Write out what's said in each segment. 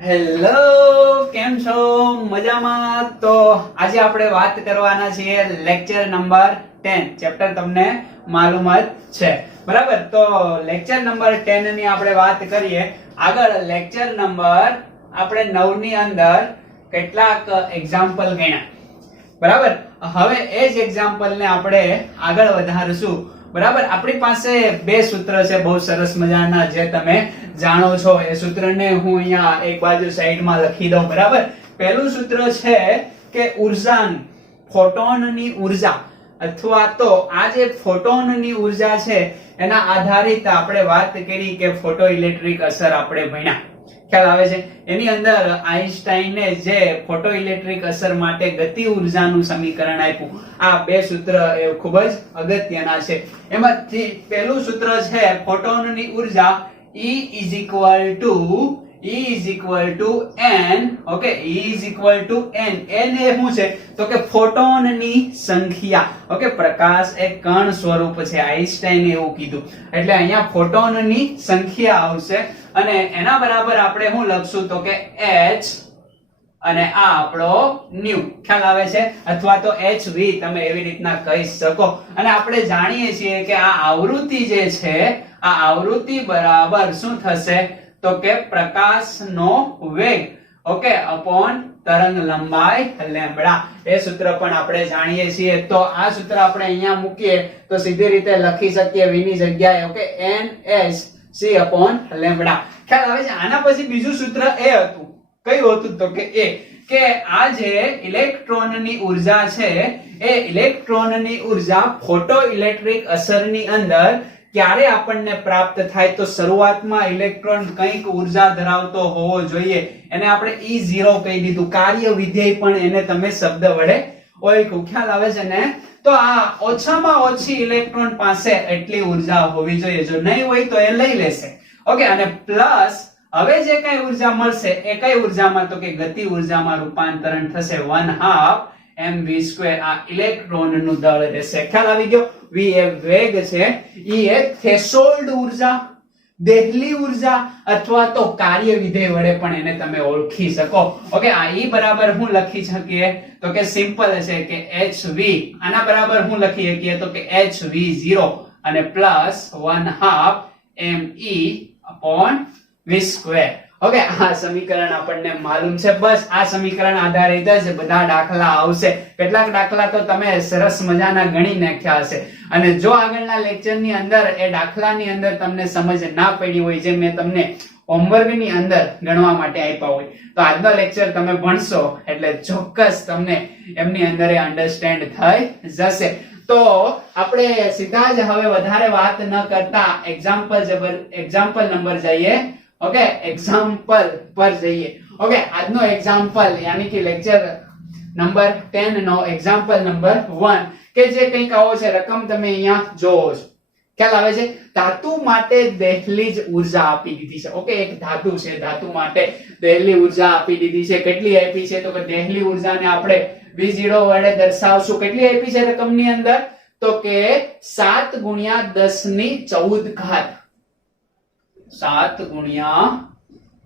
Hello, કેમ છો? મજામાં? તો આજે આપણે વાત કરવાના છીએ લેક્ચર નંબર 10. ચેપ્ટર તમને માલુમ જ છે, બરાબર? તો લેક્ચર નંબર 10 ની આપણે વાત કરીએ. આગળ લેક્ચર નંબર આપણે 9 ની અંદર કેટલાક એક્ઝામ્પલ ગણ્યા, બરાબર? હવે એ જ એક્ઝામ્પલ ને આપણે આગળ વધારશું, બરાબર? આપણી પાસે બે સૂત્ર છે બહુ સરસ મજાના, જે તમે જાણો છો. એ સૂત્રને હું અહીંયા એક બાજુ સાઈડમાં લખી દઉં, બરાબર? પહેલું સૂત્ર છે કે ઉર્જાની, ફોટોનની ઉર્જા, અથવા તો આ જે ફોટોનની ઉર્જા છે એના આધારિત આપણે વાત કરી કે ફોટો ઇલેક્ટ્રિક અસર આપણે ભણ્યા. ખ્યાલ આવે છે? એની અંદર આઈન્સ્ટાઈને જે ફોટો ઇલેક્ટ્રિક અસર માટે ગતિ ઉર્જાનું સમીકરણ આપ્યું. આ બે સૂત્ર એ ખૂબ જ અગત્યના છે. એમાંથી પહેલું સૂત્ર છે ફોટોનની ઉર્જા E is equal to n. Okay, E is equal to n. n એ શું છે? તો કે ફોટોનની સંખ્યા. ઓકે, પ્રકાશ એક કણ સ્વરૂપ છે, આઈન્સ્ટાઈને એવું કીધું. એટલે અહીંયા ફોટોનની સંખ્યા આવશે અને એના બરાબર આપણે શું લખશું? તો કે h અને આ આપણો ન્યુ. ખ્યાલ આવે છે? અથવા તો hv તમે એવી રીતના કહી શકો. અને આપણે જાણીએ છીએ કે આ આવૃત્તિ જે છે, આ આવૃત્તિ બરાબર શું થશે? તો કે પ્રકાશનો વેગ, ઓકે, અપોન તરંગ લંબાઈ લેમ્બડા. એ સૂત્ર પણ આપણે જાણીએ છીએ. તો આ સૂત્ર આપણે અહીંયા મૂકીએ તો સીધી રીતે લખી શકીએ v ની જગ્યાએ, ઓકે, nhc અપોન લેમ્બડા. ખ્યાલ આવે છે? આના પછી બીજું સૂત્ર એ હતું. કયું હતું? તો કે એ કે આ જે ઇલેક્ટ્રોનની ઉર્જા છે, એ ઇલેક્ટ્રોનની ઉર્જા ફોટો ઇલેક્ટ્રિક અસરની અંદર ક્યારે આપણને પ્રાપ્ત થાય? તો શરૂઆતમાં ઇલેક્ટ્રોન કંઈક ઉર્જા ધરાવતો હોવો જોઈએ. એને આપણે E0 કહી દીધું. કાર્ય વિધેય પણ એને તમે શબ્દ વડે ઓળખ્યું. ખ્યાલ આવે છે ને? તો આ ઓછામાં ઓછી ઇલેક્ટ્રોન પાસે એટલી ઉર્જા હોવી જોઈએ. જો નહીં હોય તો એ લઈ લેશે, ઓકે. અને પ્લસ હવે જે કઈ ઉર્જા મળશે એ કઈ ઉર્જામાં? તો કે ગતિ ઉર્જામાં રૂપાંતરણ થશે. 1/2 mv². આ ઇલેક્ટ્રોનનું દળ રહેશે. ખ્યાલ આવી ગયો? v એ વેગ છે, e એ થ્રેશોલ્ડ ઉર્જા, દેહલી ઉર્જા અથવા તો કાર્ય વિધેય વડે પણ એને તમે ઓળખી શકો. ઓકે, આ e બરાબર હું લખી શકીએ? તો કે સિમ્પલ છે કે hv. આના બરાબર હું લખી શકીએ? તો કે hv0 અને પ્લસ 1/2 me/v². ઓકે, આ સમીકરણ આપણને માલુમ છે. બસ આ સમીકરણ આધારિત જ બધા દાખલા આવશે. કેટલાક દાખલા તો તમે સરસ મજાના ગણી નાખ્યા હશે. અને જો આગળના લેક્ચરની અંદર એ દાખલાની અંદર તમને સમજ ના પડી હોય, જે મેં તમને હોમવર્કની અંદર ગણવા માટે આપ્યા હોય, તો આજનો લેક્ચર તમે ભણશો એટલે ચોક્કસ તમને એમની અંદર એ અન્ડરસ્ટેન્ડ થઈ જશે. તો આપણે સીધા જ હવે વધારે વાત ન કરતા એક્ઝામ્પલ નંબર જઈએ. ઓકે, એક્ઝામ્પલ પર જઈએ. ઓકે, આજનો એક્ઝામ્પલ યાની કે લેક્ચર નંબર 10 નો એક્ઝામ્પલ નંબર 1 કે જે કંઈક આવો છે. રકમ તમે અહીંયા જોવો છો. ખ્યાલ આવે છે? ધાતુ માટે દહેલીજ ઉર્જા આપી દીધી છે. ઓકે, એક ધાતુ છે, ધાતુ માટે દહેલી ઉર્જા આપી દીધી છે. કેટલી આપી છે? તો કે દહેલી ઉર્જાને આપણે v0 વડે દર્શાવશું. કેટલી આપી છે રકમની અંદર? તો કે 7 × 10⁻14. 7 ×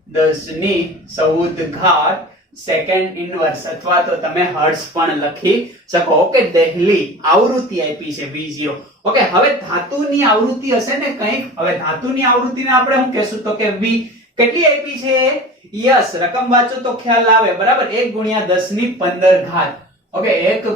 10⁻14 સેકન્ડ ઇનવર્સ, અથવા તો તમે હર્ટ્ઝ પણ લખી શકો. ઓકે, દહેલી આવૃત્તિ આપી છે v0. ઓકે, હવે ધાતુની આવૃત્તિ હશે ને કંઈક. હવે ધાતુની આવૃત્તિને આપણે શું કહેશું? તો કે v. કેટલી આપી છે? યસ, રકમ વાંચો તો ખ્યાલ આવે, બરાબર? 1 × 10⁻15. Okay, 1 ×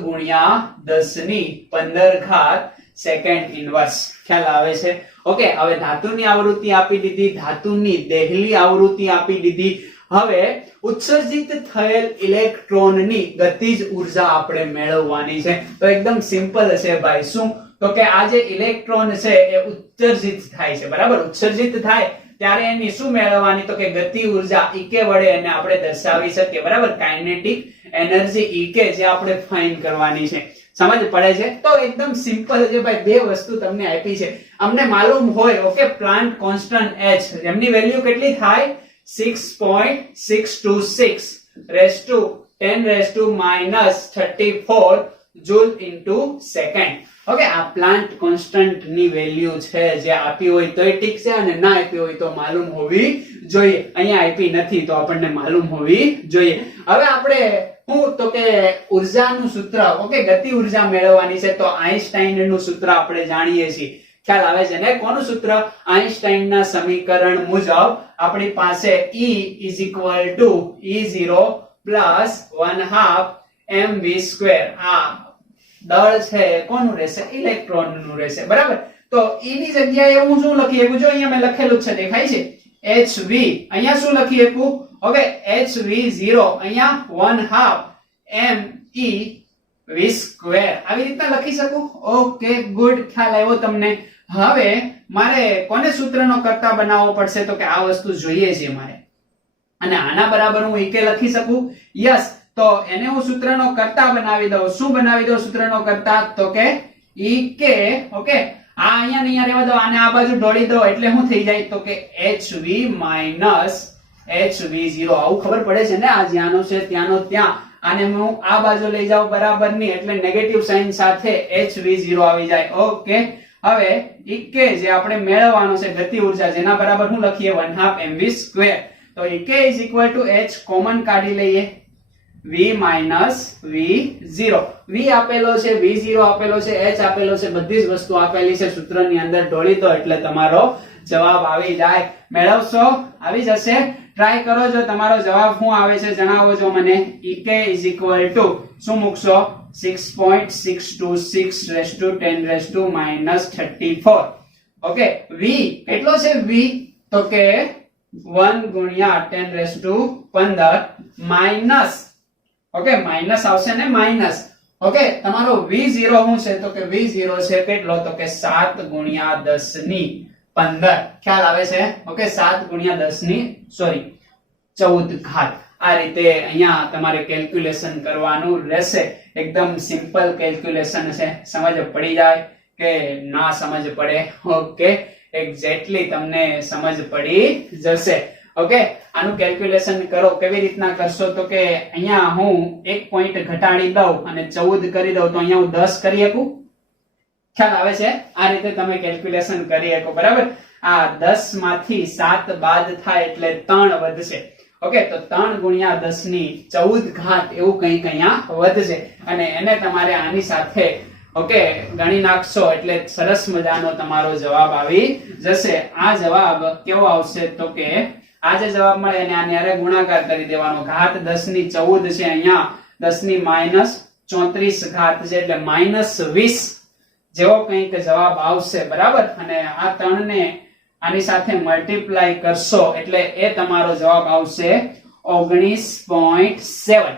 10⁻15 second inverse. ખ્યાલ આવે છે? ઓકે, હવે ધાતુની આવૃત્તિ આપી દીધી, ધાતુની દહેલી આવૃત્તિ આપી દીધી. હવે ઉત્સર્જિત થયેલ ઇલેક્ટ્રોનની ગતિજ ઉર્જા આપણે મેળવવાની છે. તો એકદમ સિમ્પલ છે ભાઈ. શું? તો કે આ જે ઇલેક્ટ્રોન છે એ ઉત્સર્જિત થાય છે, બરાબર? ઉત્સર્જિત થાય ત્યારે એની શું મેળવવાની? તો કે ગતિ ઉર્જા ek વડે એને આપણે દર્શાવી શકીએ, બરાબર? કાઇનેટિક એનર્જી ek જે આપણે ફાઇન્ડ કરવાની છે. સમજ પડે છે? તો એકદમ સિમ્પલ છે ભાઈ. બે વસ્તુ તમને આપી છે. અમને માલુમ હોય, ઓકે, પ્લાન્ટ કોન્સ્ટન્ટ h, એમની વેલ્યુ કેટલી થાય? 6.626 × 10⁻⁻34 જૂલ ઇન્ટુ સેકન્ડ. ઓકે, આ પ્લાન્ટ કોન્સ્ટન્ટ ની વેલ્યુ છે, જે આપી હોય તોય ઠીક છે અને ના આપી હોય તો માલુમ હોવી જોઈએ. અહીંયા આપી નથી તો આપણને માલુમ હોવી જોઈએ. હવે આપણે હું તો કે ઉર્જાનું સૂત્ર, ઓકે, ગતિ ઉર્જા મેળવવાની છે તો આઈન્સ્ટાઈનનું સૂત્ર આપણે જાણીએ છીએ. ખ્યાલ આવે છે ને કોનું સૂત્ર? આઈન્સ્ટાઈનના સમીકરણ મુજબ આપણી પાસે E is equal to E0 plus 1/2 mv². આ દળ છે કોનું રહેશે? ઇલેક્ટ્રોનનું રહેશે. બરાબર, તો E ની જગ્યાએ હું શું લખી શકું? જો અહીંયા મેં લખેલું છે, દેખાય છે hv. અહીંયા શું લખી શકું? ઓકે, hv0 અહીંયા 1/2 mev². આવી રીતના લખી શકું. ઓકે, ગુડ, ખ્યાલ આવ્યો તમને. હવે મારે કોને સૂત્રનો કર્તા બનાવવો પડશે? તો કે આ વસ્તુ જોઈએ છે મારે, અને આના બરાબર હું ek લખી શકું. યસ, તો એને હું સૂત્રનો કર્તા બનાવી દઉં. શું બનાવી દઉં સૂત્રનો કર્તા? તો કે ek. ઓકે, આ અહીંયા ને અહીંયા રહેવા દો, આને આ બાજુ ઢોળી દો એટલે શું થઈ જાય? તો કે hv minus hv0. આવું ખબર પડે છે ને, આ જ્યાંનો છે ત્યાંનો ત્યાં. આને હું આ બાજુ લઈ જાઉં બરાબર ની, એટલે નેગેટિવ સાઇન સાથે hv0 આવી જાય. ઓકે, હવે ek જે આપણે મેળવવાનો છે ગતિ ઉર્જા, જેના બરાબર હું લખીએ 1/2 mv². તો ek is equal to h common કાઢી લઈએ, v minus v0. v આપેલો છે, v0 આપેલો છે, h આપેલો છે, બધી જ વસ્તુ આપેલી છે. સૂત્રની અંદર ઢોળી દો એટલે તમારો જવાબ આવી જાય. મેળવશો? આવી જશે. ટ્રાય કરો. જો તમારો જવાબ શું આવે છે જણાવો જો મને. ek is equal to શું મૂકશો? 6.626 10 -34. ઓકે, v કેટલો છે? v તો કે 1 ગુણ્યા 10 માઇનસ, ઓકે, માઇનસ આવશે ને, માઇનસ. ઓકે, તમારો v0 શું છે? તો કે v0 છે કેટલો? તો કે 7 ગુણ્યા 10 ની 15. ખ્યાલ આવે છે? ઓકે, 7 ગુણ્યા 10 ની 14 ઘાત. આ રીતે અહીંયા તમારે કેલ્ક્યુલેશન કરવાનું રહેશે. એકદમ સિમ્પલ કેલ્ક્યુલેશન છે. સમજ પડી જાય કે ના સમજ પડે? ઓકે, એક્ઝેક્ટલી તમને સમજ પડી જશે. ઓકે, આનું કેલ્ક્યુલેશન કરો. કેવી રીતના કરશો? તો કે અહીંયા હું એક પોઈન્ટ ઘટાડી દઉં અને 14 કરી દઉં તો અહીંયા હું 10 કરી શકું. ખ્યાલ આવે છે? આ રીતે તમે કેલ્ક્યુલેશન કરી શકો. બરાબર, આ 10 માંથી 7 બાદ થાય એટલે 3 વધશે. ઓકે, તો 3 ગુણ્યા 10 ની 14 ઘાત એવું કંઈક અહીંયા વધશે, અને એને તમારે આની સાથે ઓકે ગણી નાખશો એટલે સરસ મજાનો તમારો જવાબ આવી જશે. આ જવાબ કેવો આવશે? તો કે આ જે જવાબ મળે એને આને હારે ગુણાકાર કરી દેવાનો. ઘાત 10 ની 14 છે, અહીંયા 10 ની માઈનસ 34 ઘાત છે એટલે -20 જેવો કંઈક જવાબ આવશે. બરાબર, અને આ 3 ને આની સાથે મલ્ટીપ્લાય કરશો એટલે એ તમારો જવાબ આવશે 19.7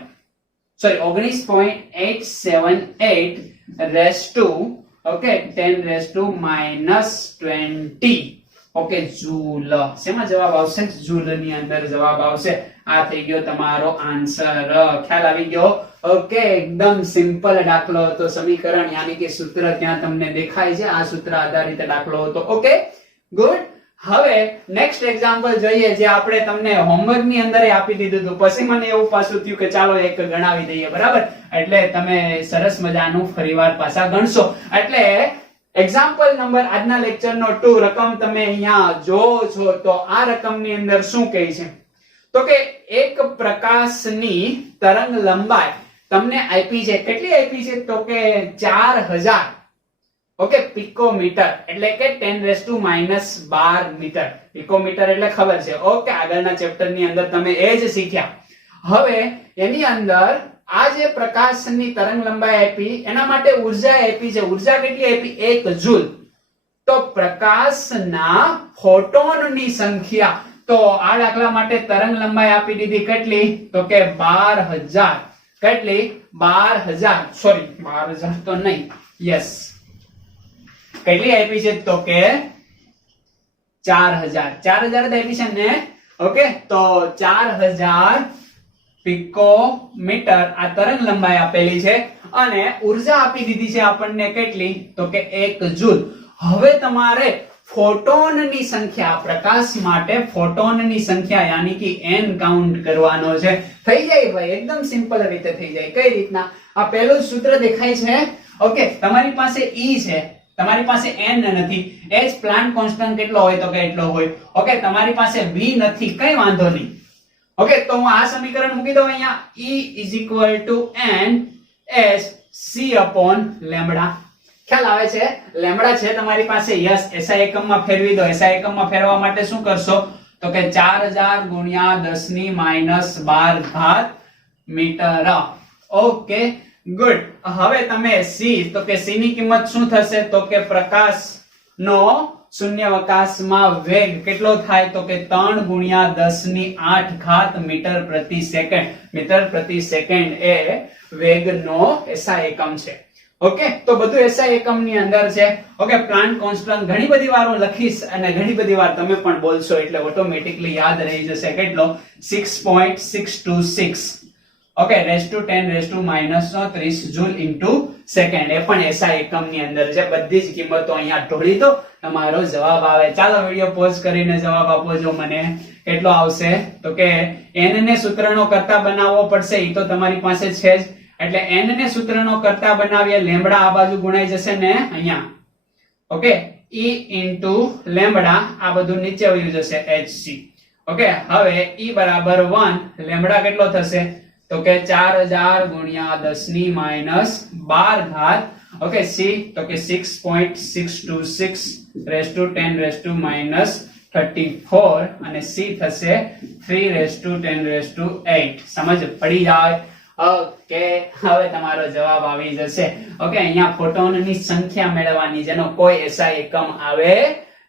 sorry 19.878 raise to okay 10 -20 okay joule. શેમાં જવાબ આવશે? જૂલ ની અંદર જવાબ આવશે. આ થઈ ગયો તમારો આન્સર. ખ્યાલ આવી ગયો? ઓકે, એકદમ સિમ્પલ દાખલો હતો. સમીકરણ યાની કે સૂત્ર ત્યાં તમને દેખાય છે. આ સૂત્ર આધારિત દાખલો હતો. Okay, good. હવે નેક્સ્ટ એક્ઝામ્પલ જોઈએ, જે આપણે તમને હોમવર્ક ની અંદર આપી દીધું હતું. પછી મને એવું પાછું થયું કે ચાલો એક ગણાવી દઈએ. બરાબર, એટલે તમે સરસ મજાનું ફરીવાર પાછા ગણશો. એટલે એક્ઝામ્પલ નંબર આજના લેક્ચર નો 2 રકમ તમે અહીંયા જોવો છો. તો આ રકમની અંદર શું કહે છે? તો કે એક પ્રકાશની તરંગ લંબાઈ તમને આપી છે. કેટલી આપી છે? તો કે 4000 ઓકે પિકોમીટર, એટલે કે 10⁻12 મીટર. પિકોમીટર એટલે ખબર છે. ઓકે, આગળના ચેપ્ટર ની અંદર તમે એ જ શીખ્યા. હવે એની અંદર આ જે પ્રકાશની તરંગ લંબાઈ આપી એના માટે ઉર્જા આપી છે. ઉર્જા કેટલી આપી? 1 જૂલ. તો પ્રકાશના ફોટોનની સંખ્યા, તો આ દાખલા માટે તરંગ લંબાઈ આપી દીધી કેટલી? તો કે 12000. કેટલી? 12000. સોરી 12000 તો નહીં, યસ કેટલી આપી છે? તો કે 4000. 4000 આપી છે ને? ઓકે, તો 4000 પિકોમીટર આ તરંગ લંબાઈ આપેલી છે, અને ઉર્જા આપી દીધી છે આપણને કેટલી? તો કે 1 જૂલ. હવે તમારે ફોટોનની સંખ્યા, પ્રકાશ માટે ફોટોનની સંખ્યા યાની કે n કાઉન્ટ કરવાનો છે. થઈ જાય ભાઈ, એકદમ સિમ્પલ રીતે થઈ જાય. કઈ રીતના? આ પહેલું સૂત્ર દેખાય છે. ઓકે, તમારી પાસે E છે, તમારી પાસે n નથી. h પ્લાન્ટ કોન્સ્ટન્ટ કેટલો હોય તો કે એટલો હોય. ઓકે, તમારી પાસે v નથી, કઈ વાંધો નહીં. ઓકે, તો હું આ સમીકરણ મૂકી દઉં અહીંયા. E n h c lambda. ખ્યાલ આવે છે? લેમ્બડા છે તમારી પાસે. યસ, SI એકમમાં ફેરવી દો. SI એકમમાં ફેરવવા માટે શું કરશો તો કે 4000 ગુણ્યા 10 ની -12 ઘાત મીટર. Okay, good. હવે તમે c, તો કે c ની કિંમત શું થશે તો કે પ્રકાશનો શૂન્યાવકાશમાં વેગ કેટલો થાય તો કે 3 ગુણ્યા 10 ની 8 ઘાત મીટર પ્રતિ સેકન્ડ. મીટર પ્રતિ સેકન્ડ એ વેગનો SI એકમ છે. ઓકે, તો બધું SI એકમની અંદર છે. ઓકે, પ્લાન્ટ કોન્સ્ટન્ટ ઘણી બધી વાર હું લખીશ અને ઘણી બધી વાર તમે પણ બોલશો એટલે ઓટોમેટિકલી યાદ રહી જશે. કેટલો? 6.626. Okay, (10⁻³ joule into second. એ પણ SI એકમની અંદર છે. બધી જ કિંમતો અહીંયા ઢોળી દો, તમારો જવાબ આવે. ચાલો વિડિયો પોઝ કરીને જવાબ આપો. જો મને કેટલો આવશે તો કે n ને સૂત્રનો કરતા બનાવવો પડશે. એ તો તમારી પાસે છે જ. એટલે n ને સૂત્રનો કરતા બનાવીએ. લેમ્બડા આ બાજુ ગુણાઈ જશે ને અહીંયા. ઓકે, E ઇન્ટુ લેમ્બડા આ બધું નીચે વયું જશે hc. ઓકે, હવે E બરાબર 1. લેમ્બડા કેટલો થશે તો કે 4000 ગુણ્યા 10 ની -12 ઘાત. ઓકે, c તો કે 6.626 (10⁻34) અને c થશે 3 × 10⁸. સમજ પડી જાય? ઓકે, હવે તમારો જવાબ આવી જશે. ઓકે, અહીંયા ફોટોનની સંખ્યા મેળવવાની જેનો કોઈ SI એકમ આવે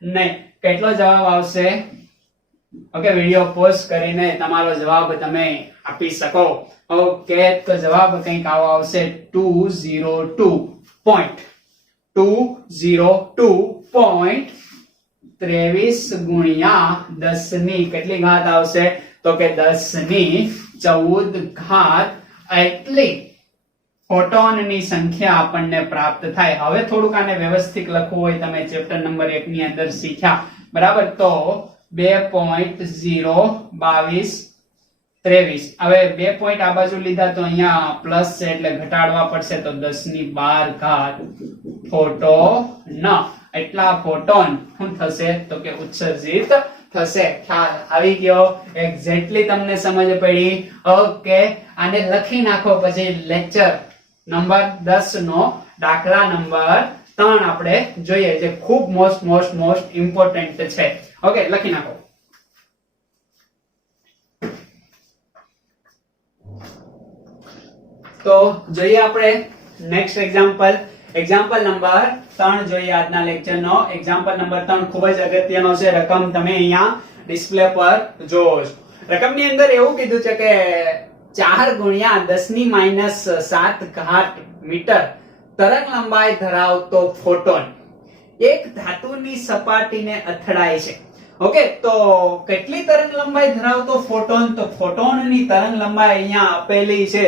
નહીં. કેટલો જવાબ આવશે? ઓકે, વિડિયો પોઝ કરીને તમારો જવાબ તમે આપી શકો. ઓકે, તો જવાબ કંઈક આવો આવશે. 202.23 ગુણ્યા 10 ની કેટલી ઘાત આવશે તો કે 10 ની 14 ઘાત. એટલી ફોટોનની સંખ્યા આપણને પ્રાપ્ત થાય. હવે થોડુંક આને વ્યવસ્થિત લખવું હોય, તમે ચેપ્ટર નંબર 1 ની અંદર શીખ્યા, બરાબર? તો 2.02223. હવે 2 પોઈન્ટ આ બાજુ લીધા તો અહીંયા પ્લસ છે એટલે ઘટાડવા પડશે. તો 10 ની 12 ઘાત ફોટોન. એટલા ફોટોન શું થશે તો કે ઉત્સર્જિત થશે. ખ્યાલ આવી ગયો? એક્ઝેક્ટલી તમને સમજ પડી? ઓકે, આને લખી નાખો. પછી લેક્ચર નંબર 10 નો દાખલા નંબર 3 આપણે જોઈએ, જે ખૂબ મોસ્ટ ઇમ્પોર્ટન્ટ છે. ઓકે, લખી નાખો. તો જોઈએ આપણે નેક્સ્ટ એક્ઝામ્પલ. એક્ઝામ્પલ નંબર 3 જોઈએ આજના લેક્ચરનો. એક્ઝામ્પલ નંબર 3 ખૂબ જ અગત્યનો છે. રકમ તમે અહીંયા ડિસ્પ્લે પર જોવો છો. રકમની અંદર એવું કીધું છે કે 4 ગુણ્યા 10 ની -7 ઘાત મીટર તરંગ લંબાઈ ધરાવતો ફોટોન એક ધાતુની સપાટીને અથડાય છે. ઓકે, તો કેટલી તરંગ લંબાઈ ધરાવતો ફોટોન? તો ફોટોનની તરંગ લંબાઈ અહીંયા આપેલી છે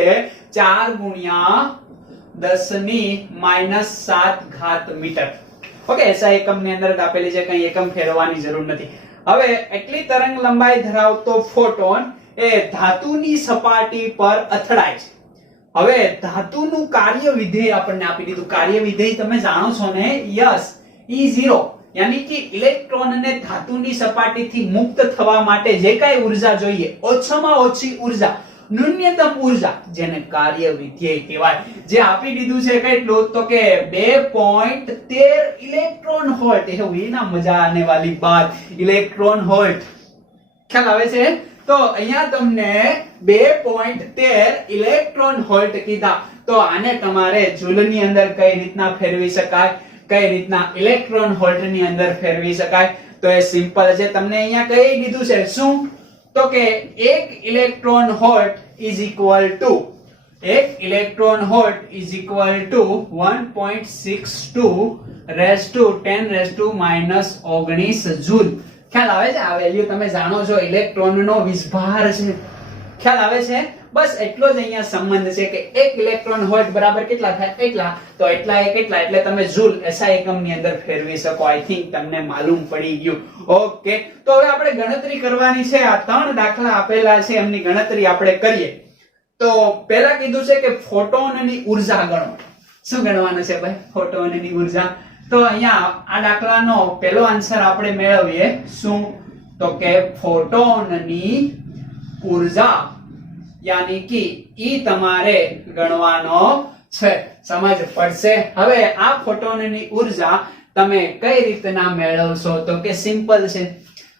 4 ગુણ્યા 10 ની -7 ઘાત મીટર. ઓકે, SI એકમની અંદર આપેલી છે, કઈ એકમ ફેરવવાની જરૂર નથી. હવે એટલી તરંગ લંબાઈ ધરાવતો ફોટોન એ ધાતુની સપાટી પર અથડાય છે. હવે ધાતુનું કાર્ય વિધેય આપણને આપી દીધું. કાર્ય વિધેય તમે જાણો છો ને? યસ, E0 યાની કે ઇલેક્ટ્રોનને ધાતુની સપાટીથી મુક્ત થવા માટે જે કાંઈ ઉર્જા જોઈએ, ઓછામાં ઓછી ઉર્જા, ન્યૂનતમ ઉર્જા, જેને કાર્ય વિધેય કહેવાય, જે આપી દીધું છે કેટલું તો કે 2.13 ઇલેક્ટ્રોન વોલ્ટ. એવું એના મજા આને વાલી બાત, ઇલેક્ટ્રોન વોલ્ટ. ખ્યાલ આવે છે? તો અહીંયા તમને 2.13 ઇલેક્ટ્રોન વોલ્ટ કીધા. તો આને તમારે જૂલની અંદર કઈ રીતના ફેરવી શકાય, કઈ રીતના ઇલેક્ટ્રોન વોલ્ટ ની અંદર ફેરવી શકાય? તો એ સિમ્પલ છે. તમને અહીંયા કહી દીધું છે શું તો કે 1 electron volt is equal to 1.62 10⁻⁻19 joule. ખ્યાલ આવે છે? આ વેલ્યુ તમે જાણો છો, ઇલેક્ટ્રોનનો વિસ્ભાર છે. ખ્યાલ આવે છે? બસ એટલો જ અહીંયા સંબંધ છે કે 1 ઇલેક્ટ્રોન વોલ્ટ બરાબર કેટલા થાય? એટલા. તો એટલા એ કેટલા એટલે તમે જૂલ SI એકમની અંદર ફેરવી શકો. આઈ થિંક તમને માલુમ પડી ગયું. ઓકે, તો હવે આપણે ગણતરી કરવાની છે. આ 3 દાખલા આપેલા છે, એમની ગણતરી આપણે કરીએ. તો પહેલા કીધું છે કે ફોટોનની ઊર્જા ગણો. શું ગણવાનું છે ભાઈ? ફોટોનની ઊર્જા. તો અહીંયા આ દાખલાનો પહેલો આન્સર આપણે મેળવીએ. શું? તો કે ફોટોનની ઊર્જા યાની કે ઈ તમારે ગણવાનો છે. સમજ પડશે? હવે આ ફોટોનની ઊર્જા તમે કઈ રીતના મેળવશો? તો કે સિમ્પલ છે.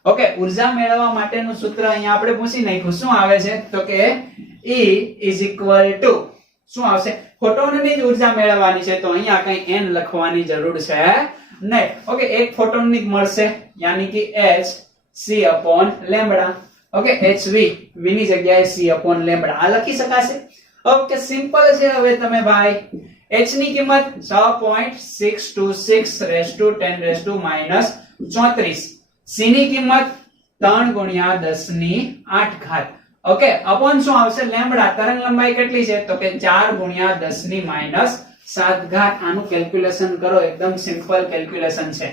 ઓકે, ઊર્જા મેળવવા માટેનું સૂત્ર અહીંયા આપણે પૂછી નાખ્યું. શું આવે છે? તો કે E is equal to શું આવશે? ફોટોનની જ ઊર્જા મેળવવાની છે, તો અહીંયા કઈ n લખવાની જરૂર છે નહીં. ઓકે, એક ફોટોનની મળશે યાની કે h c upon lambda. Okay, hv v ની જગ્યાએ c upon લેમ્બડા આ લખી શકાશે. ઓકે, સિમ્પલ છે. હવે તમે ભાઈ h ની કિંમત 6.626 raise to 10 raise to -34, c ની કિંમત 3 ગુણ્યા 10 ની 8 ઘાત. ઓકે, અપોન શું આવશે? લેમ્બડા. તરંગ લંબાઈ કેટલી છે? તો કે 4 ગુણ્યા 10 ની -7 ઘાત. આનું કેલ્ક્યુલેશન કરો, એકદમ સિમ્પલ કેલ્ક્યુલેશન છે.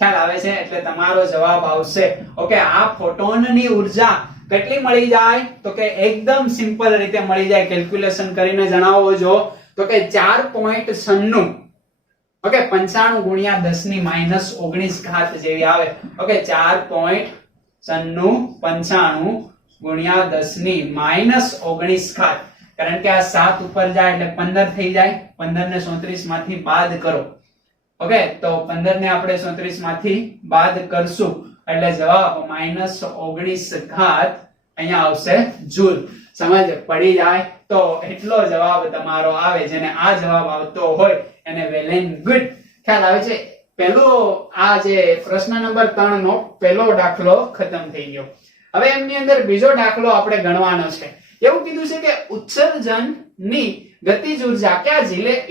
ખ્યાલ આવે છે? એટલે તમારો જવાબ આવશે. ઓકે, આ ફોટોનની ઊર્જા કેટલી મળી જાય? તો કે એકદમ સિમ્પલ રીતે મળી જાય. કેલ્ક્યુલેશન કરીને જણાવો જો. તો કે 4.96. ઓકે, 95 ગુણ્યા 10 ની -19 ઘાત જેવી આવે. ઓકે, 4.95 ગુણ્યા 10 ની -19 ઘાત. કારણ કે આ 7 ઉપર જાય એટલે 15 થઈ જાય. 15 ને 34 માંથી બાદ કરો. ઓકે, તો 15 ને આપણે 34 માંથી બાદ કરશું એટલે જવાબ -19 ઘાત અહીંયા આવશે જૂલ. સમજ પડી જાય? તો એટલો જવાબ તમારો આવે. જેને આ જવાબ આવતો હોય એને વેલ એન્ડ ગુડ. ખ્યાલ આવે છે? પહેલો આ જે પ્રશ્ન નંબર 3 નો પહેલો દાખલો ખતમ થઈ ગયો. હવે એમની અંદર બીજો દાખલો આપણે ગણવાનો છે. એવું કીધું છે કે ઉત્સર્જનની ગતિજ ઉર્જા કે આ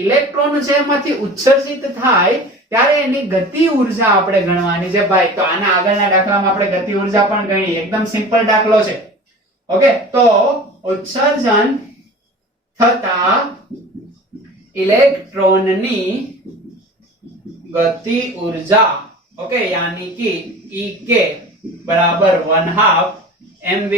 ઇલેક્ટ્રોન છે એમાંથી ઉત્સર્જિત થાય ત્યારે એની ગતિ ઉર્જા આપણે ગણવાની છે ભાઈ. તો આના આગળના દાખલામાં આપણે ગતિ ઉર્જા પણ ગણી. એકદમ સિમ્પલ દાખલો છે. ઓકે, તો ઉત્સર્જન થતા ઇલેક્ટ્રોનની ગતિ ઉર્જા ઓકે યાની કે EK બરાબર 1/2 mv².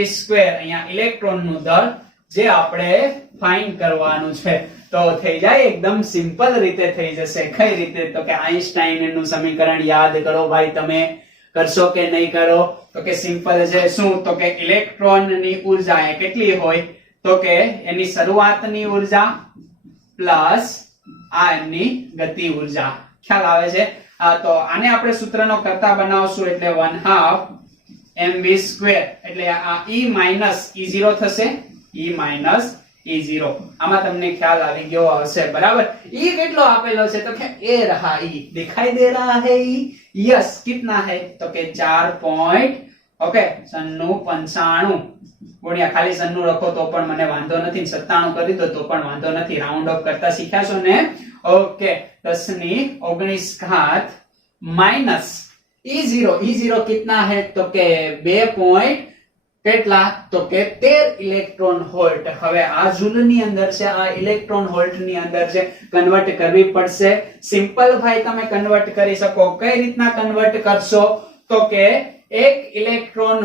અહીંયા ઇલેક્ટ્રોન નું દળ જે આપણે ફાઇન્ડ કરવાનું છે. તો થઈ જાય એકદમ સિમ્પલ રીતે થઈ જશે. કઈ રીતે? તો કે આઈન્સ્ટાઈન નું સમીકરણ યાદ કરો ભાઈ. તમે કરશો કે નહીં કરો? તો કે સિમ્પલ છે. શું? તો કે ઇલેક્ટ્રોનની ઊર્જા એ કેટલી હોય? તો કે એની શરૂઆતની ઊર્જા પ્લસ આ એમની ગતિ ઉર્જા. ખ્યાલ આવે છે? તો આને આપણે સૂત્રનો કરતા બનાવશું એટલે 1/2 mv² એટલે આ E માઈનસ E0 થશે. E માઈનસ E0 આમાં તમને ખ્યાલ આવી ગયો હશે. બરાબર? E કેટલો આપેલો છે? તો કે એ રહા E દિખાઈ દે રહા હે E. यस कितना है? तो के 4.95 ગુણ્યા ખાલી 96 લખો તો પણ મને વાંધો નથી. 97 કરી દો તો પણ વાંધો નથી. રાઉન્ડ ઓફ કરતા શીખ્યા છો ને? ઓકે, 10 ની 19 ઘાત માઈનસ E0. E0 कितना है? तो के 2 કેટલા? તો કે 13 ઇલેક્ટ્રોન વોલ્ટ. હવે આ જૂલ ની અંદર છે, આ ઇલેક્ટ્રોન વોલ્ટ ની અંદર છે. કન્વર્ટ કરવી પડશે. સિમ્પલ ભાઈ તમે કન્વર્ટ કરી શકો. કઈ રીતના કન્વર્ટ કરશો? તો કે 1 ઇલેક્ટ્રોન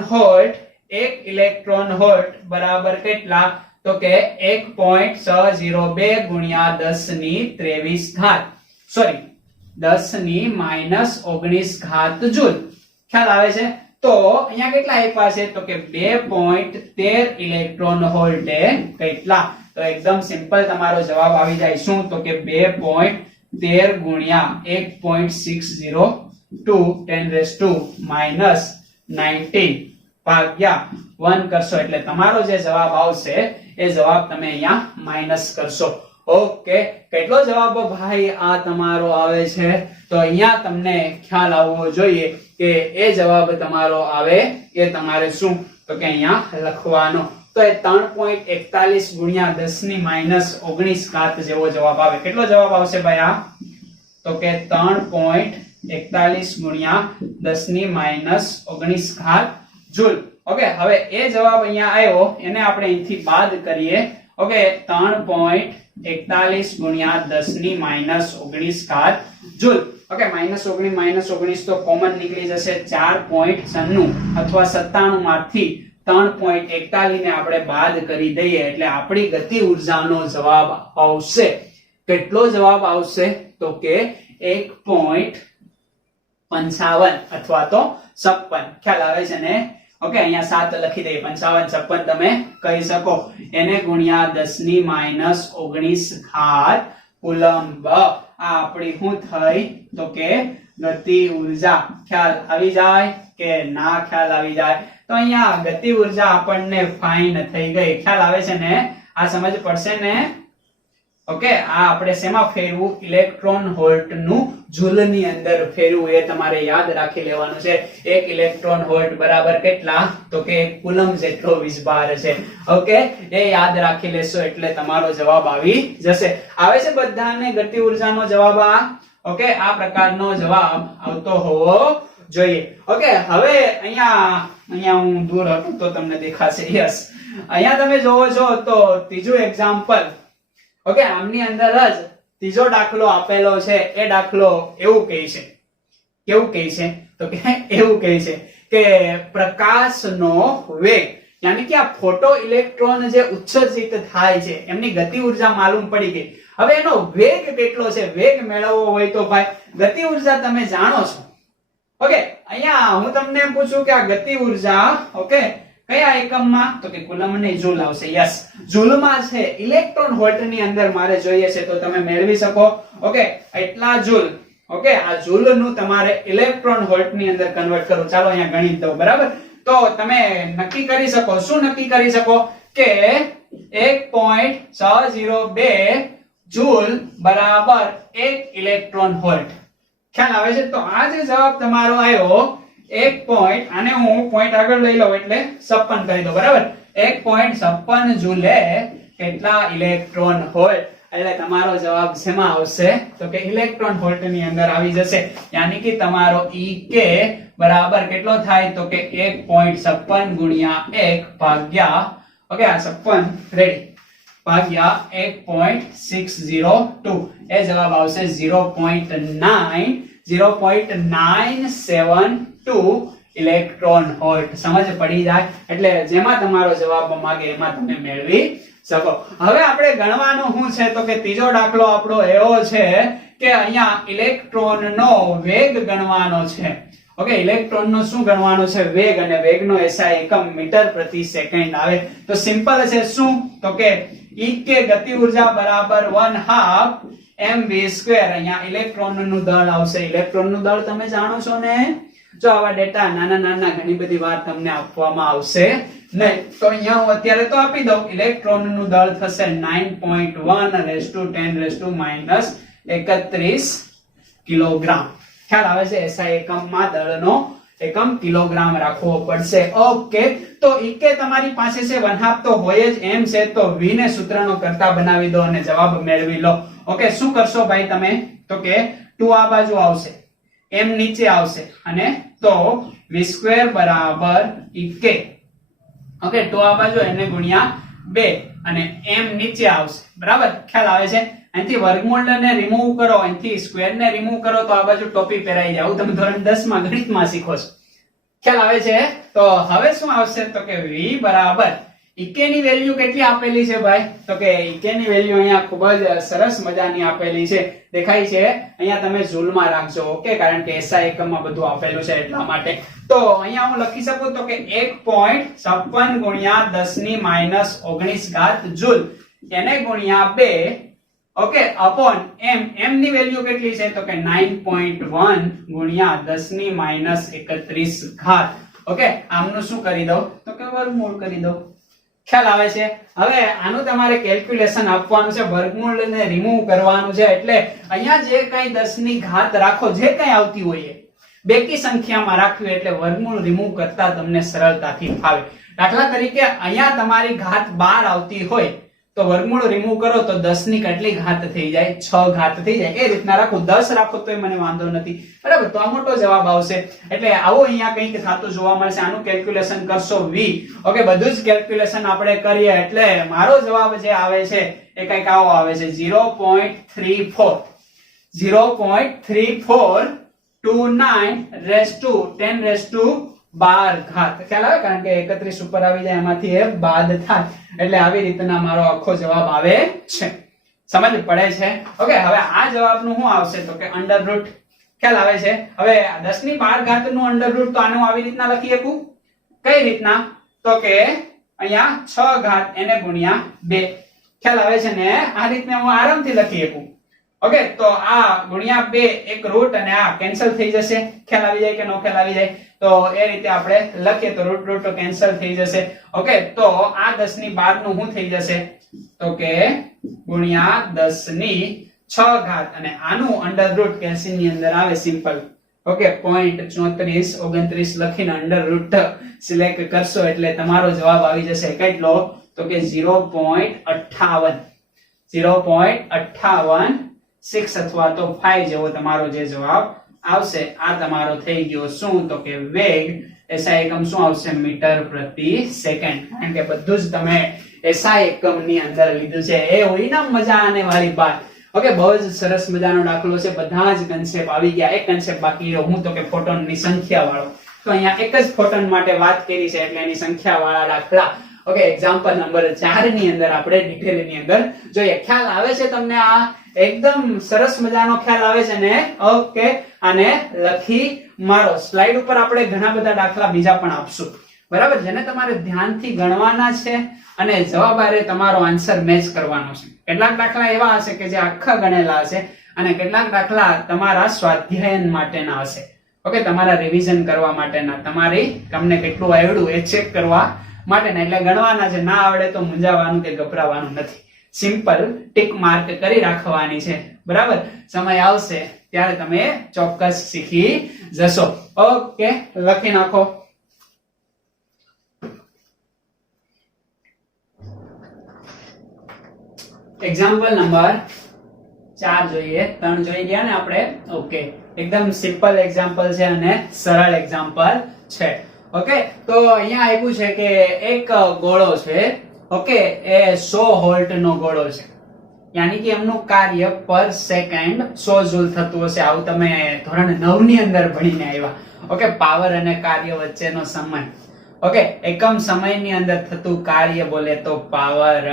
વોલ્ટ બરાબર કેટલા? તો કે 1.602 ગુણ્યા 10 ની 23 ઘાત. સોરી 10 ની -19 ઘાત જૂલ. ખ્યાલ આવે છે? તો અહીંયા કેટલા આપ્યા છે? તો કે 2.13 ઇલેક્ટ્રોન વોલ્ટ કેટલા? તો એકદમ સિમ્પલ તમારો જવાબ આવી જાય. શું? તો કે 2.13 ગુણ્યા 1.602 10⁻⁻19 ભાગ્યા 1 કરશો એટલે તમારો જે જવાબ આવશે એ જવાબ તમે અહીંયા માઈનસ કરશો. ઓકે, કેટલો જવાબ ભાઈ આ તમારો આવે છે? તો અહીંયા તમને ખ્યાલ આવવો જોઈએ કે એ જવાબ તમારો આવે એ તમારે શું? તો કે અહીંયા લખવાનો. તો એ 3.41 ગુણ્યા 10 ની -19 ઘાત જેવો જવાબ આવે. કેટલો જવાબ આવશે ભાઈ આ? તો કે 3.41 ગુણ્યા 10 ની -19 ઘાત જૂલ. ઓકે, હવે એ જવાબ અહીંયા આવ્યો એને આપણે અહીંથી બાદ કરીએ. ઓકે, 3.41 ગુણ્યા 10 ની -19 ઘાત જૂલ. ઓકે, -19 તો કોમન નીકળી જશે 4.96 અથવા 97 માંથી 3.41 ને આપણે બાદ કરી દઈએ એટલે આપણી ગતિ ઉર્જાનો જવાબ આવશે. કેટલો જવાબ આવશે? તો કે 1.55 અથવા તો 56. ખ્યાલ આવે છે ને? ઓકે, અહીંયા 7 લખી દઈએ, 55 56 તમે કહી શકો. એને ગુણ્યા 10 ની -19 ઘાત કુલંબ. આ આપણી શું થઈ? તો કે ગતિ ઉર્જા. ખ્યાલ આવી જાય કે ના ખ્યાલ આવી જાય? તો અહીંયા ગતિ ઉર્જા આપણને ફાઇન થઈ ગઈ. ખ્યાલ આવે છે ને? આ સમજ પડશે ને? ઓકે, આ આપણે શેમાં ફેરવું? ઇલેક્ટ્રોન વોલ્ટ નું જૂલ ની અંદર ફેરવું. એ તમારે યાદ રાખી લેવાનું છે. 1 ઇલેક્ટ્રોન વોલ્ટ બરાબર કેટલા? તો કે 1 કુલમ જેટલો વીજભાર છે. ઓકે, એ યાદ રાખી લેશો એટલે તમારો જવાબ આવી જશે. આવે છે બધાને ગતિ ઉર્જાનો જવાબ? ઓકે, આ પ્રકારનો જવાબ આવતો હોવો જોઈએ. ઓકે, હવે અહીંયા હું દૂર હતું તો તમને દેખાશે. યસ, અહીંયા તમે જોવો છો તો ત્રીજું એક્ઝામ્પલ. ઓકે, આમની અંદર જ ત્રીજો દાખલો આપેલો છે. એ દાખલો એવું કહે છે, કેવું કહે છે? તો કે એવું કહે છે કે પ્રકાશનો વેગ, યાની કે આ ફોટો ઇલેક્ટ્રોન જે ઉત્સર્જિત થાય છે એમની ગતિ ઉર્જા માલુમ પડી ગઈ. હવે એનો વેગ કેટલો છે? વેગ મેળવવો હોય તો ભાઈ ગતિ ઉર્જા તમે જાણો છો. ઓકે, અહીંયા હું તમને પૂછું કે આ ગતિ ઉર્જા ઓકે કયા એકમમાં? તો કે કુલમ નહીં, જૂલ આવશે. યસ, જૂલમાં છે. ઇલેક્ટ્રોન વોલ્ટ ની અંદર મારે જોઈએ છે તો તમે મેળવી શકો. ઓકે, એટલા જૂલ. ઓકે, આ જૂલ નું તમારે ઇલેક્ટ્રોન વોલ્ટ ની અંદર કન્વર્ટ કરવું. ચાલો અહીંયા ગણિત દઉં. બરાબર, તો તમે નક્કી કરી શકો. શું નક્કી કરી શકો? કે 1.602 જૂલ બરાબર 1 ઇલેક્ટ્રોન વોલ્ટ. ખ્યાલ આવે છે? તો આ જે જવાબ તમારો આવ્યો 1. આને હું પોઈન્ટ આગળ લઈ લઉં એટલે 56 કરી દો. બરાબર, 1.56 જૂલે કેટલા ઇલેક્ટ્રોન વોલ્ટ? એટલે તમારો જવાબ શેમાં આવશે? તો કે ઇલેક્ટ્રોન વોલ્ટ ની અંદર આવી જશે. યાની કે તમારો EK બરાબર કેટલો થાય? તો કે 1.56 ગુણ્યા 1 ભાગ્યા ઓકે આ 56 રેડી ભાગ્યા 1.602 એ જવાબ આવશે 0.972 ઇલેક્ટ્રોન વોલ્ટ. સમજ પડી જાય? એટલે જેમાં તમારો જવાબ માંગે એમાં તમે મેળવી શકો. હવે આપણે ગણવાનું શું છે? તો કે ત્રીજો દાખલો આપણો એવો છે કે અહીંયા ઇલેક્ટ્રોનનો વેગ ગણવાનો છે. ઓકે, ઇલેક્ટ્રોનનો શું ગણવાનો છે? વેગ. અને વેગનો SI એકમ મીટર પ્રતિ સેકન્ડ આવે. તો સિમ્પલ છે. શું? તો કે EK ગતિ ઉર્જા બરાબર 1/2 mv². અહીંયા ઇલેક્ટ્રોનનું દળ આવશે. ઇલેક્ટ્રોનનું દળ તમે જાણો છો ને? જો આવા ડેટા નાના ઘણી બધી વાર તમને આપવામાં આવશે નહીં. તો અહીંયા હું અત્યારે તો આપી દઉં. ઇલેક્ટ્રોનનું દળ થશે 9.1 × 10⁻³ કિલોગ્રામ. ખ્યાલ આવે છે? SI એકમમાં દળનો એકમ કિલોગ્રામ રાખવો પડશે. ઓકે, તો EK તમારી પાસે છે 1/2 તો હોય જ. એમ છે તો v ને સૂત્રનો કરતા બનાવી દો અને જવાબ મેળવી લો. ઓકે, શું કરશો ભાઈ તમે? તો કે 2 આ બાજુ આવશે, m નીચે આવશે અને તો v² બરાબર EK. ઓકે, 2 આ બાજુ એને ગુણ્યા 2 અને m નીચે આવશે. બરાબર, ખ્યાલ આવે છે? અહીંથી વર્ગમૂળ ને રિમૂવ કરો, અહીંથી સ્ક્વેર ને રિમૂવ કરો તો આ બાજુ ટોપી પહેરાઈ જાય. આવું તમે ધોરણ 10 માં ગણિતમાં શીખો છો. ખ્યાલ આવે છે? તો હવે શું આવશે? તો કે v બરાબર EK ની વેલ્યુ કેટલી આપેલી છે ભાઈ? તો કે EK ની વેલ્યુ અહીંયા ખૂબ જ સરસ મજાની આપેલી છે. દેખાય છે? અહીંયા તમે જૂલમાં રાખજો. ઓકે, કારણ કે SI એકમમાં બધું આપેલું છે એટલા માટે. તો અહીંયા હું લખી શકું તો કે 1.56 ગુણ્યા 10⁻19 જૂલ એને ગુણ્યા 2 ઓકે અપોન m ની વેલ્યુ કેટલી છે? તો કે 9.1 ગુણ્યા 10⁻31 ઓકે, આમનું શું કરી દઉં? તો કે વર્ગમૂળ કરી દઉં. ખ્યાલ આવે છે? હવે આનું તમારે કેલ્ક્યુલેશન આપવાનું છે, વર્ગમૂળ ને રિમૂવ કરવાનું છે. એટલે અહીંયા જે કઈ 10⁻⁰ રાખો, જે કઈ આવતી હોય બેકી સંખ્યામાં રાખવી એટલે વર્ગમૂળ રિમૂવ કરતા તમને સરળતાથી ફાવે. દાખલા તરીકે અહીંયા તમારી ઘાત 12 આવતી હોય તો વર્ગમૂળ રિમૂવ કરો તો 10 ની કેટલી ઘાત થઈ જાય? 6 ઘાત થઈ જાય. એ રીતના રાખો, 10 રાખો તોય મને વાંધો નથી, બરાબર. તો આ મોટો જવાબ આવશે. એટલે આવું અહીંયા કંઈક થતું જોવા મળશે. આનું કેલ્ક્યુલેશન કરશો v. ઓકે, બધું જ કેલ્ક્યુલેશન આપણે કરીએ એટલે મારો જવાબ જે આવે છે એ કંઈક આવો આવે છે 0.34 0.3429 ઘાત. ખ્યાલ આવે? કારણ કે 31 ઉપર આવી જાય એમાંથી એ બાદ થાય એટલે આવી રીતના મારો આખો જવાબ આવે છે. સમજ પડે છે? ઓકે, હવે આ જવાબનું શું આવશે તો કે અંડરરૂટ. ખ્યાલ આવે છે? હવે 10 ની 12 ઘાત નું અંડરરૂટ તો આનું આવી રીતના લખી શકું. કઈ રીતના? તો કે અહીંયા 6 ઘાત એને ગુણ્યા 2. ખ્યાલ આવે છે ને? આ રીતના હું આરામથી લખી શકું. ઓકે, તો આ ગુણ્યા 2 એક રૂટ અને આ કેન્સલ થઈ જશે. ખ્યાલ આવી જાય કે નો ખ્યાલ આવી જાય? તો એ રીતે આપણે લખીએ તો રૂટ રૂટ કેન્સલ થઈ જશે. ઓકે, તો આ 10 ની 12 નું શું થઈ જશે તો કે ગુણ્યા 10 ની 6 ઘાત અને આનું અંડરરૂટ કેલ્સી ની અંદર આવે સિમ્પલ. ઓકે, 0.3429 લખીને અંડરરૂટ સિલેક્ટ કરશો એટલે તમારો જવાબ આવી જશે કેટલો તો કે 0.58 0.586 અથવા તો 5 જેવો તમારો જે જવાબ આવશે. આ તમારો થઈ ગયો શું તો કે વેગ. એસઆઈ એકમ શું આવશે? મીટર પ્રતિ સેકન્ડ. કારણ કે બધું જ તમે એસઆઈ એકમ ની અંદર લીધું છે. એ હોય ને મજા આને વાળી બાત. ઓકે, બહુ જ સરસ મજાનો દાખલો છે. બધા જ કન્સેપ્ટ આવી ગયા. એક કન્સેપ્ટ બાકી રહ્યો હું તો કે ફોટોન ની સંખ્યા વાળો. તો અહીંયા એક જ ફોટોન માટે વાત કરી છે એટલે એની સંખ્યા વાળા દાખલા. ઓકે, એક્ઝામ્પલ નંબર 4 ની અંદર આપણે ડિટેલ ની અંદર જોઈએ. ખ્યાલ આવે છે તમને? આ એકદમ સરસ મજાનો ખ્યાલ આવે છે ને? ઓકે, આને લખી મારો. સ્લાઇડ ઉપર આપણે ઘણા બધા દાખલા બીજા પણ આપશું, બરાબર, જેને તમારે ધ્યાનથી ગણવાના છે અને જવાબ આરે તમારો આન્સર મેચ કરવાનો છે. કેટલાક દાખલા એવા હશે કે જે આખા ગણેલા હશે અને કેટલાક દાખલા તમારા સ્વાધ્યાયન માટેના હશે. ઓકે, તમારા રિવિઝન કરવા માટેના, તમને કેટલું આવડ્યું એ ચેક કરવા માટેના. એટલે ગણવાના છે. ના આવડે તો મૂંઝાવાનું કે ગભરાવાનું નથી. સિમ્પલ ટિક માર્ક કરી રાખવાની છે, બરાબર. સમય આવશે ત્યારે તમે ચોક્કસ શીખી જશો. ઓકે, લખી નાખો. એક્ઝામ્પલ નંબર 4 જોઈએ. 3 જોઈ ગયા ને આપણે? ઓકે, એકદમ સિમ્પલ એક્ઝામ્પલ છે અને સરળ એક્ઝામ્પલ છે. ઓકે, તો અહીંયા આપ્યું છે કે એક ગોળો છે. ઓકે, એ 100 વોલ્ટ નો ગોળો છે. યાની કે એમનું કાર્ય પર સેકન્ડ 100 જૂલ થતું હશે. આવું તમે ધોરણ 9 ની અંદર ભણીને આવ્યા. ઓકે, પાવર અને કાર્ય વચ્ચેનો સમય. ઓકે, એકમ સમયની અંદર થતું કાર્ય બોલે તો પાવર.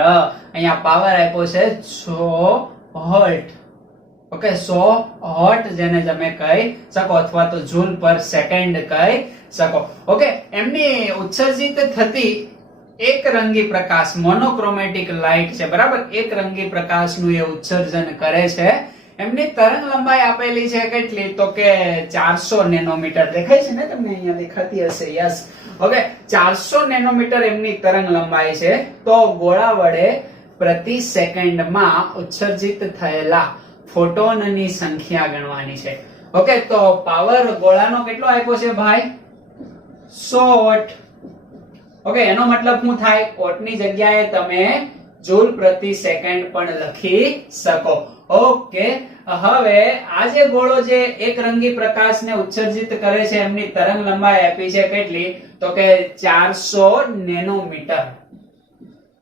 અહીંયા પાવર આપ્યો છે 100 વોલ્ટ. ઓકે, 100 વોટ જેને તમે કહી શકો અથવા તો જૂલ પર સેકન્ડ કહી શકો. ઓકે, એમની ઉત્સર્જિત થતી એક રંગી પ્રકાશ, મોનોક્રોમેટિક લાઇટ છે, બરાબર. એક રંગી પ્રકાશનું એ ઉત્સર્જન કરે છે. એમની તરંગ લંબાઈ આપેલી છે કેટલી તો કે 400 નેનોમીટર. દેખાય છે ને તમને? અહીંયા દેખાતી હશે. યસ. ઓકે, 400 નેનોમીટર એમની તરંગ લંબાઈ છે. તો ગોળા વડે પ્રતિ સેકન્ડમાં ઉત્સર્જિત થયેલા ફોટોનની સંખ્યા ગણવાની છે. ઓકે, તો પાવર ગોળાનો કેટલો આપ્યો છે ભાઈ? 100 વોટ. ઓકે, એનો મતલબ શું થાય? વોટની જગ્યાએ તમે જૂલ પ્રતિ સેકન્ડ પણ લખી શકો. ઓકે, હવે આ જે ગોળો જે એક રંગી પ્રકાશને ઉત્સર્જિત કરે છે એમની તરંગ લંબાઈ આપી છે કેટલી તો કે 400 નેનોમીટર.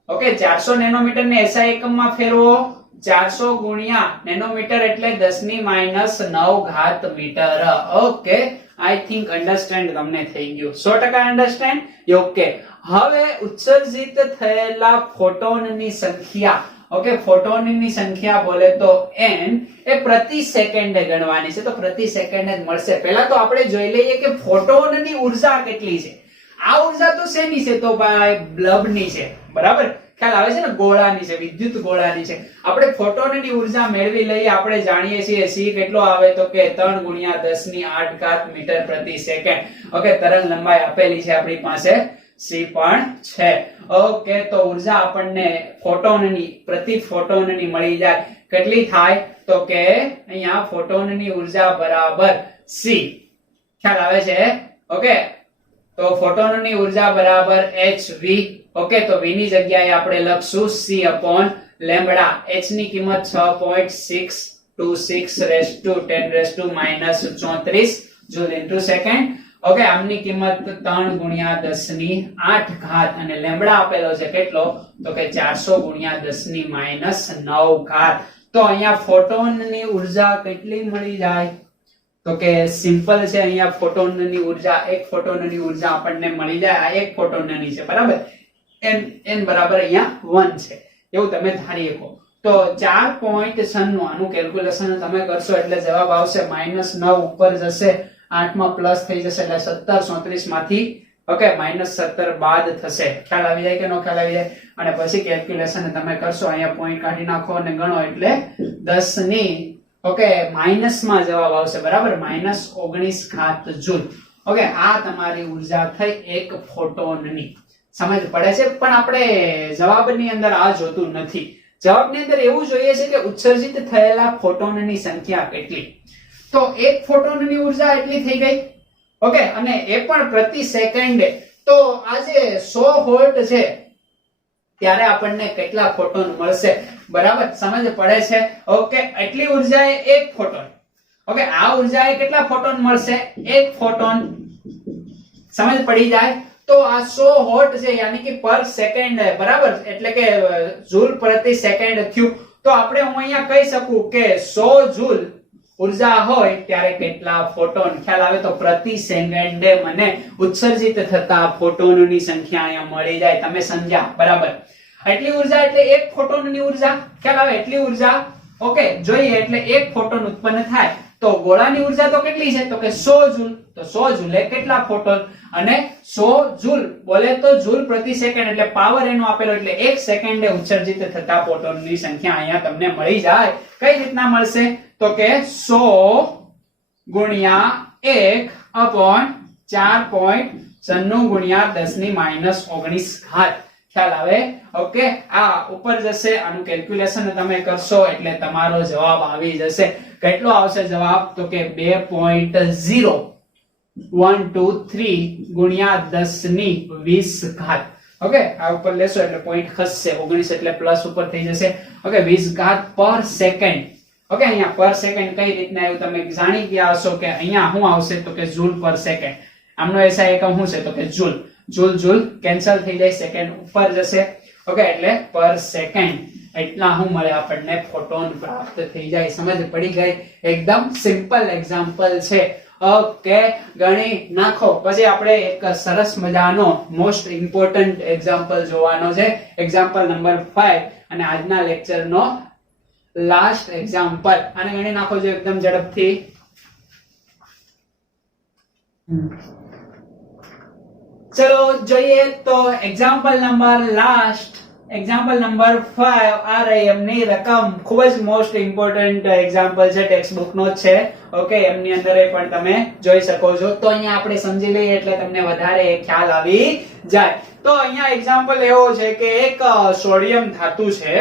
ઓકે, 400 નેનોમીટર ને એસઆઈ એકમમાં ફેરવો. 400 ગુણ્યા નેનોમીટર એટલે 10⁻9 ઘાત metre. Okay, I think understand તમને થઈ ગયું. 100% અન્ડરસ્ટેન્ડ. ઓકે, હવે ઉત્સર્જિત થયેલા ફોટોનની સંખ્યા. ઓકે, ફોટોનની સંખ્યા બોલે તો n એ પ્રતિ સેકન્ડે ગણવાની છે. તો પ્રતિ સેકન્ડ જ મળશે. પહેલા તો આપણે જોઈ લઈએ કે ફોટોનની ઉર્જા કેટલી છે. આ ઉર્જા તો શેની છે તો ભાઈ બલ્બની છે, બરાબર. ખ્યાલ આવે છે ને? ગોળાની છે, વિદ્યુત ગોળાની છે. આપણે ફોટોનની ઉર્જા મેળવી લઈએ. આપણે જાણીએ છીએ c કેટલો આવે તો કે 3 × 10⁸ ઘાત મીટર પ્રતિ સેકન્ડ. ઓકે, તરંગ લંબાઈ આપેલી છે આપણી પાસે, c પણ છે. ઓકે, તો ઉર્જા આપણને ફોટોનની પ્રતિ ફોટોનની મળી જાય. કેટલી થાય તો કે અહીંયા ફોટોનની ઉર્જા બરાબર c. ખ્યાલ આવે છે? ઓકે, તો ફોટોનની ઉર્જા બરાબર hv. ઓકે, તો v ની જગ્યાએ આપણે લખશું c upon લેમ્બડા. h ની કિંમત 6.626 raised to 10 raised to -34 joule into second. Okay, આમની કિંમત 3 ગુણ્યા 10 ની 8 ઘાત અને લેમ્બડા આપેલો છે કેટલો તો કે 400 ગુણ્યા 10 ની -9 ઘાત. તો અહીંયા ફોટોનની ઉર્જા કેટલી મળી જાય તો કે સિમ્પલ છે. અહીંયા ફોટોનની ઉર્જા, એક ફોટોનની ઉર્જા આપણને મળી જાય. આ એક ફોટોનની છે, બરાબર. n બરાબર અહીંયા 1 છે, એવું તમે ધારી શકો. તો 4.96 આનું કેલ્ક્યુલેશન તમે કરશો એટલે જવાબ આવશે -9 ઉપર જશે, 8 માં પ્લસ થઈ જશે એટલે 17 34 માંથી ઓકે -17 બાદ થશે. ખ્યાલ આવી જાય કે નો ખ્યાલ આવી જાય? અને પછી કેલ્ક્યુલેશન તમે કરશો, અહીંયા પોઈન્ટ કાઢી નાખો અને ગણો એટલે 10 ની ઓકે માઈનસ માં જવાબ આવશે, બરાબર, -19 ઘાત જૂલ. ઓકે, આ તમારી ઉર્જા થઈ એક ફોટોનની. સમજ પડે છે? પણ આપણે જવાબની અંદર આ જોતું નથી. જવાબની અંદર એવું જોઈએ છે કે ઉત્સર્જિત થયેલા ફોટોનની સંખ્યા કેટલી. તો એક ફોટોનની ઉર્જા એટલી થઈ ગઈ. ઓકે, અને એ પણ પ્રતિ સેકન્ડે. તો આ જે 100 વોલ્ટ છે ત્યારે આપણને કેટલા ફોટોન મળશે, બરાબર? સમજ પડે છે? ઓકે, એટલી ઉર્જાએ એક ફોટોન. ઓકે, આ ઉર્જાએ કેટલા ફોટોન મળશે? એક ફોટોન. સમજ પડી જાય? તો આ 100 વોટ છે, યાની કે પર સેકન્ડ, બરાબર, એટલે કે જૂલ પ્રતિ સેકન્ડ થયું. તો આપણે હું અહીંયા કહી શકું કે 100 જૂલ ઉર્જા હોય ત્યારે કેટલા ફોટોન. ખ્યાલ આવે? તો પ્રતિ સેકન્ડે મને ઉત્સર્જિત થતા ફોટોનની સંખ્યા અહીંયા મળી જાય. તમે સમજ્યા? બરાબર. એટલી ઉર્જા એટલે એક ફોટોનની ઉર્જા. ખ્યાલ આવે? એટલી ઉર્જા. ઓકે, જોઈએ એટલે એક ફોટોન ઉત્પન્ન થાય. તો ગોળાની ઉર્જા તો કેટલી છે તો કે 100 જૂલ. તો 100 જૂલે કેટલા ફોટોન? અને 100 જૂલ બોલે તો જૂલ પ્રતિ સેકન્ડ એટલે પાવર એનો આપેલો, એટલે એક સેકન્ડે ઉત્સર્જિત થતા ફોટોનની સંખ્યા અહીંયા તમને મળી જાય. કઈ રીતના મળશે તો કે 100 ગુણ્યા 1 upon 4.96 ગુણ્યા 10 ની -19 ઘાત. ખ્યાલ આવે? ઓકે, આ ઉપર જશે, આનું કેલ્ક્યુલેશન તમે કરશો એટલે તમારો જવાબ આવી જશે. કેટલો આવશે જવાબ તો કે 2.0123 ગુણ્યા 10 ની 20 ઘાત. ઓકે, આ ઉપર લેશો એટલે પોઈન્ટ ખસશે, 19 એટલે પ્લસ ઉપર થઈ જશે. ઓકે, 20 ઘાત પર સેકન્ડ. ઓકે, અહીંયા પર સેકન્ડ કઈ રીતના આવ્યું તમે જાણી ગયા હશો કે અહીંયા શું આવશે તો કે જૂલ પર સેકન્ડ. આમનો એસઆઈ એકમ શું છે તો કે જૂલ. જૂલ જૂલ કેન્સલ થઈ જાય, સેકન્ડ ઉપર જશે. ઓકે, એટલે પર સેકન્ડ એટલા શું મળે આપણને ફોટોન પ્રાપ્ત થઈ જાય. સમજ પડી ગઈ? એકદમ સિમ્પલ એક્ઝામ્પલ છે. ઓકે, ગણી નાખો. પછી આપણે એક સરસ મજાનો મોસ્ટ ઇમ્પોર્ટન્ટ એક્ઝામ્પલ જોવાનો છે, એક્ઝામ્પલ નંબર 5, અને આજના લેક્ચરનો લાસ્ટ એક્ઝામ્પલ. આને ગણી નાખો જો એકદમ ઝડપથી. ચલો જોઈએ તો example number last, example number 5 આ રહી એમની રકમ. ખૂબ જ મોસ્ટ ઇમ્પોર્ટન્ટ એક્ઝામ્પલ છે, ટેક્સ્ટ બુક નો જ છે. ઓકે, એમની અંદર પણ તમે જોઈ શકો છો. તો અહીંયા આપણે સમજી લઈએ એટલે તમને વધારે ખ્યાલ આવી જાય. તો અહીંયા એક્ઝામ્પલ એવો છે કે એક સોડિયમ ધાતુ છે,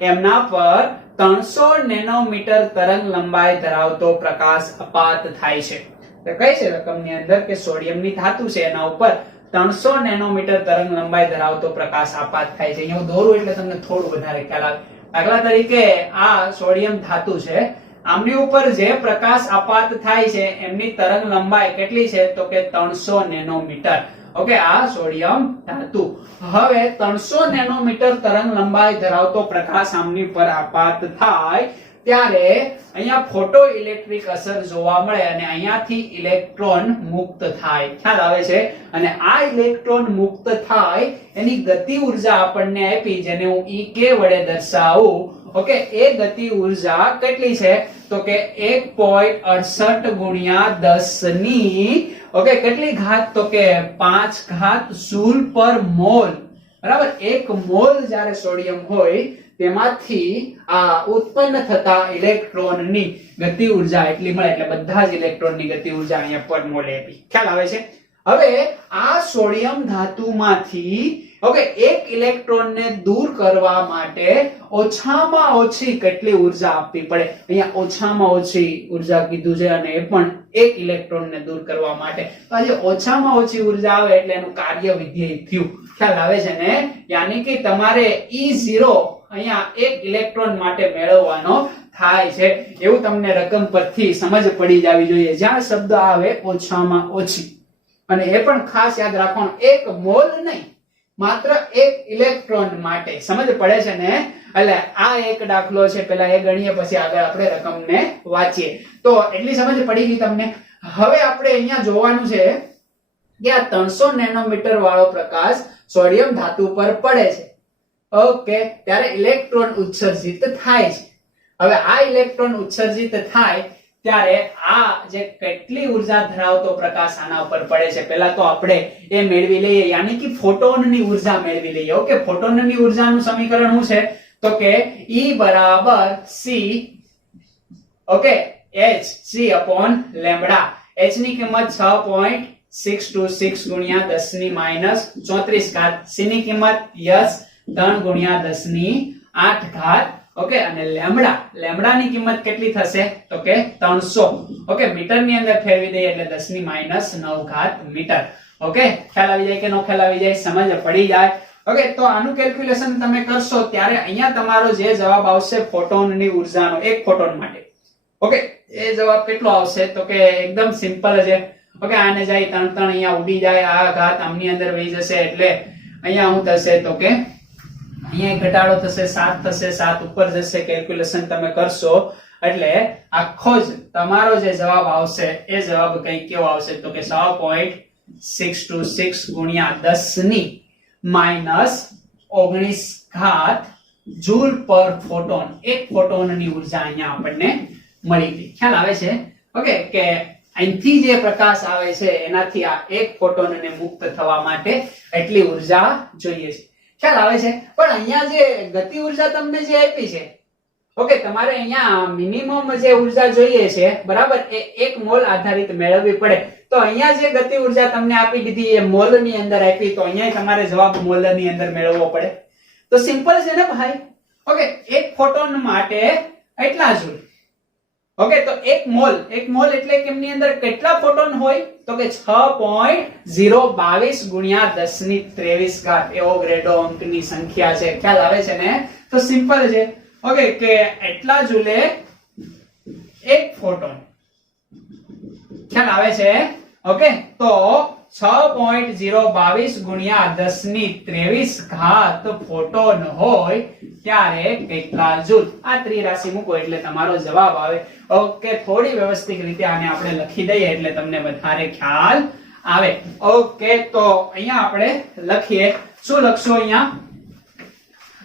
એમના પર 300 નેનોમીટર તરંગ લંબાઈ ધરાવતો પ્રકાશ અપાત થાય છે. તો કઈ છે રકમની અંદર કે સોડિયમની ધાતુ છે, એના ઉપર 300 નેનોમીટર તરંગ લંબાઈ ધરાવતો પ્રકાશ આપાત થાય છે. અહીંયા હું દોરું એટલે તમને થોડું વધારે ખ્યાલ આવે. દાખલા તરીકે આ સોડિયમ ધાતુ છે, આમની ઉપર જે પ્રકાશ આપાત થાય છે એમની તરંગ લંબાઈ કેટલી છે તો કે 300 નેનોમીટર. ઓકે, આ સોડિયમ ધાતુ. હવે 300 નેનોમીટર તરંગ લંબાઈ ધરાવતો પ્રકાશ આમની પર આપાત થાય ત્યારે અહીંયા ફોટો ઇલેક્ટ્રિક અસર જોવા મળે અને અહીંયાથી ઇલેક્ટ્રોન મુક્ત થાય. ખ્યાલ આવે છે? અને આ ઇલેક્ટ્રોન મુક્ત થાય એની ગતિ ઉર્જા આપણને આપી, જેને હું EK વડે દર્શાવું. ઓકે, એ ગતિ ઉર્જા કેટલી છે તો કે 1.68 ગુણ્યા 10 ની ઓકે કેટલી ઘાત તો કે 5 ઘાત જૂલ પર મોલ. બરાબર, 1 મોલ જ્યારે સોડિયમ હોય તેમાંથી આ ઉત્પન્ન થતા ઇલેક્ટ્રોનની ગતિ ઉર્જા એટલી મળે. એટલે બધા જ ઇલેક્ટ્રોનની ગતિ ઉર્જા અહીંયા પર મોલ આપી. ખ્યાલ આવે છે? હવે આ સોડિયમ ધાતુમાંથી ઓકે એક ઇલેક્ટ્રોનને દૂર કરવા માટે ઓછામાં ઓછી કેટલી ઉર્જા આપવી પડે? અહીંયા ઓછામાં ઓછી ઉર્જા કીધું છે અને એ પણ એક ઇલેક્ટ્રોનને દૂર કરવા માટે. તો આ જે ઓછામાં ઓછી ઉર્જા આવે એટલે એનું કાર્ય વિધેય થયું. ખ્યાલ આવે છે ને? યાની કે તમારે E0 અહીંયા એક ઇલેક્ટ્રોન માટે મેળવવાનો થાય છે એવું તમને રકમ પરથી સમજ પડી જવી જોઈએ. જ્યાં શબ્દ આવે ઓછામાં ઓછી, અને એ પણ ખાસ યાદ રાખવાનું, એક મોલ નહીં, માત્ર એક ઇલેક્ટ્રોન માટે. સમજ પડે છે ને? એટલે આ એક દાખલો છે, પેલા એ ગણીએ પછી આગળ આપણે રકમને વાંચીએ. તો એટલી સમજ પડી ગઈ તમને. હવે આપણે અહીંયા જોવાનું છે કે આ 300 નેનોમીટર વાળો પ્રકાશ સોડિયમ ધાતુ પર પડે છે. ઓકે, ત્યારે ઇલેક્ટ્રોન ઉત્સર્જિત થાય છે. હવે આ ઇલેક્ટ્રોન ઉત્સર્જિત થાય ત્યારે આ જે કેટલી ઉર્જા ધરાવતો પ્રકાશ આના ઉપર પડે છે, પહેલા તો આપણે એ મેળવી લઈએ, યાની કે ફોટોનની ઉર્જા મેળવી લઈએ. ઓકે, ફોટોનની ઉર્જાનું સમીકરણ શું છે? તો કે E બરાબર C, okay, h c upon lambda. h ની કિંમત 6.626 ગુણ્યા 10 ની માઈનસ 34 ઘાત, c ની કિંમત યસ 3 ગુણ્યા 10 ની 8 ઘાત. ઓકે, અને લેમ્બડા ની કિંમત કેટલી થશે? તો કે 300. ઓકે, મીટર ની અંદર ફેરવી દઈએ એટલે 10 ની માઈનસ 9 ઘાત મીટર. ઓકે, ખ્યાલ આવી જાય કે નો ખ્યાલ આવી જાય? સમજ પડી જાય? ઓકે, તો આનું કેલ્ક્યુલેશન તમે કરશો ત્યારે અહીંયા તમારો જે જવાબ આવશે ફોટોનની ઉર્જાનો એક ફોટોન માટે, ઓકે, એ જવાબ કેટલો આવશે? તો કે એકદમ સિમ્પલ છે. ઓકે, આને જાય 3 અહીંયા ઉડી જાય, આ ઘાત આમની અંદર વહી જશે એટલે અહીંયા શું થશે? તો કે અહીંયા ઘટાડો થશે, 7 થશે, 7 ઉપર જશે. કેલ્ક્યુલેશન તમે કરશો એટલે આખો જ તમારો જે જવાબ આવશે એ જવાબ કઈ કેવો આવશે? તો કે 6.626 ગુણ્યા 10 ની માઈનસ 19 ઘાત જૂલ પર ફોટોન. એક ફોટોનની ઉર્જા અહીંયા આપણને મળી ગઈ. ખ્યાલ આવે છે? ઓકે, કે અહીંથી જે પ્રકાશ આવે છે એનાથી આ એક ફોટોનને મુક્ત થવા માટે એટલી ઉર્જા જોઈએ છે. ખ્યાલ આવે છે? પણ અહીંયા જે ગતિ ઉર્જા તમને જે આપી છે, ઓકે, તમારે અહીંયા મિનિમમ જે ઉર્જા જોઈએ છે, બરાબર, એ 1 મોલ આધારિત મેળવવી પડે. તો અહીંયા જે ગતિ ઉર્જા તમને આપી દીધી એ મોલ ની અંદર આપી, તો અહીંયા તમારે જવાબ મોલ ની અંદર મેળવવો પડે. તો સિમ્પલ છે ને ભાઈ? ઓકે, એક ફોટોન માટે એટલા જૂલ. ઓકે, તો એક મોલ એટલે કે એમની અંદર કેટલા ફોટોન હોય? તો કે 6.022 ગુણ્યા 10 ની 23 ઘાત. એવો ગ્રેડો અંકની સંખ્યા છે. ખ્યાલ આવે છે ને? તો સિમ્પલ છે. ઓકે, કે એટલા જૂલે એક ફોટોન. ખ્યાલ આવે છે? ઓકે, તો 6.022 ગુણ્યા 10 ની 23 ઘાત ફોટોન હોય ત્યારે કેટલા જૂલ? આ ત્રિરાશિ મૂકો એટલે તમારો જવાબ આવે. ઓકે, થોડી વ્યવસ્થિત રીતે આને આપણે લખી દઈએ એટલે તમને વધારે ખ્યાલ આવે. ઓકે, તો અહીંયા આપણે લખીએ. શું લખશો અહીંયા?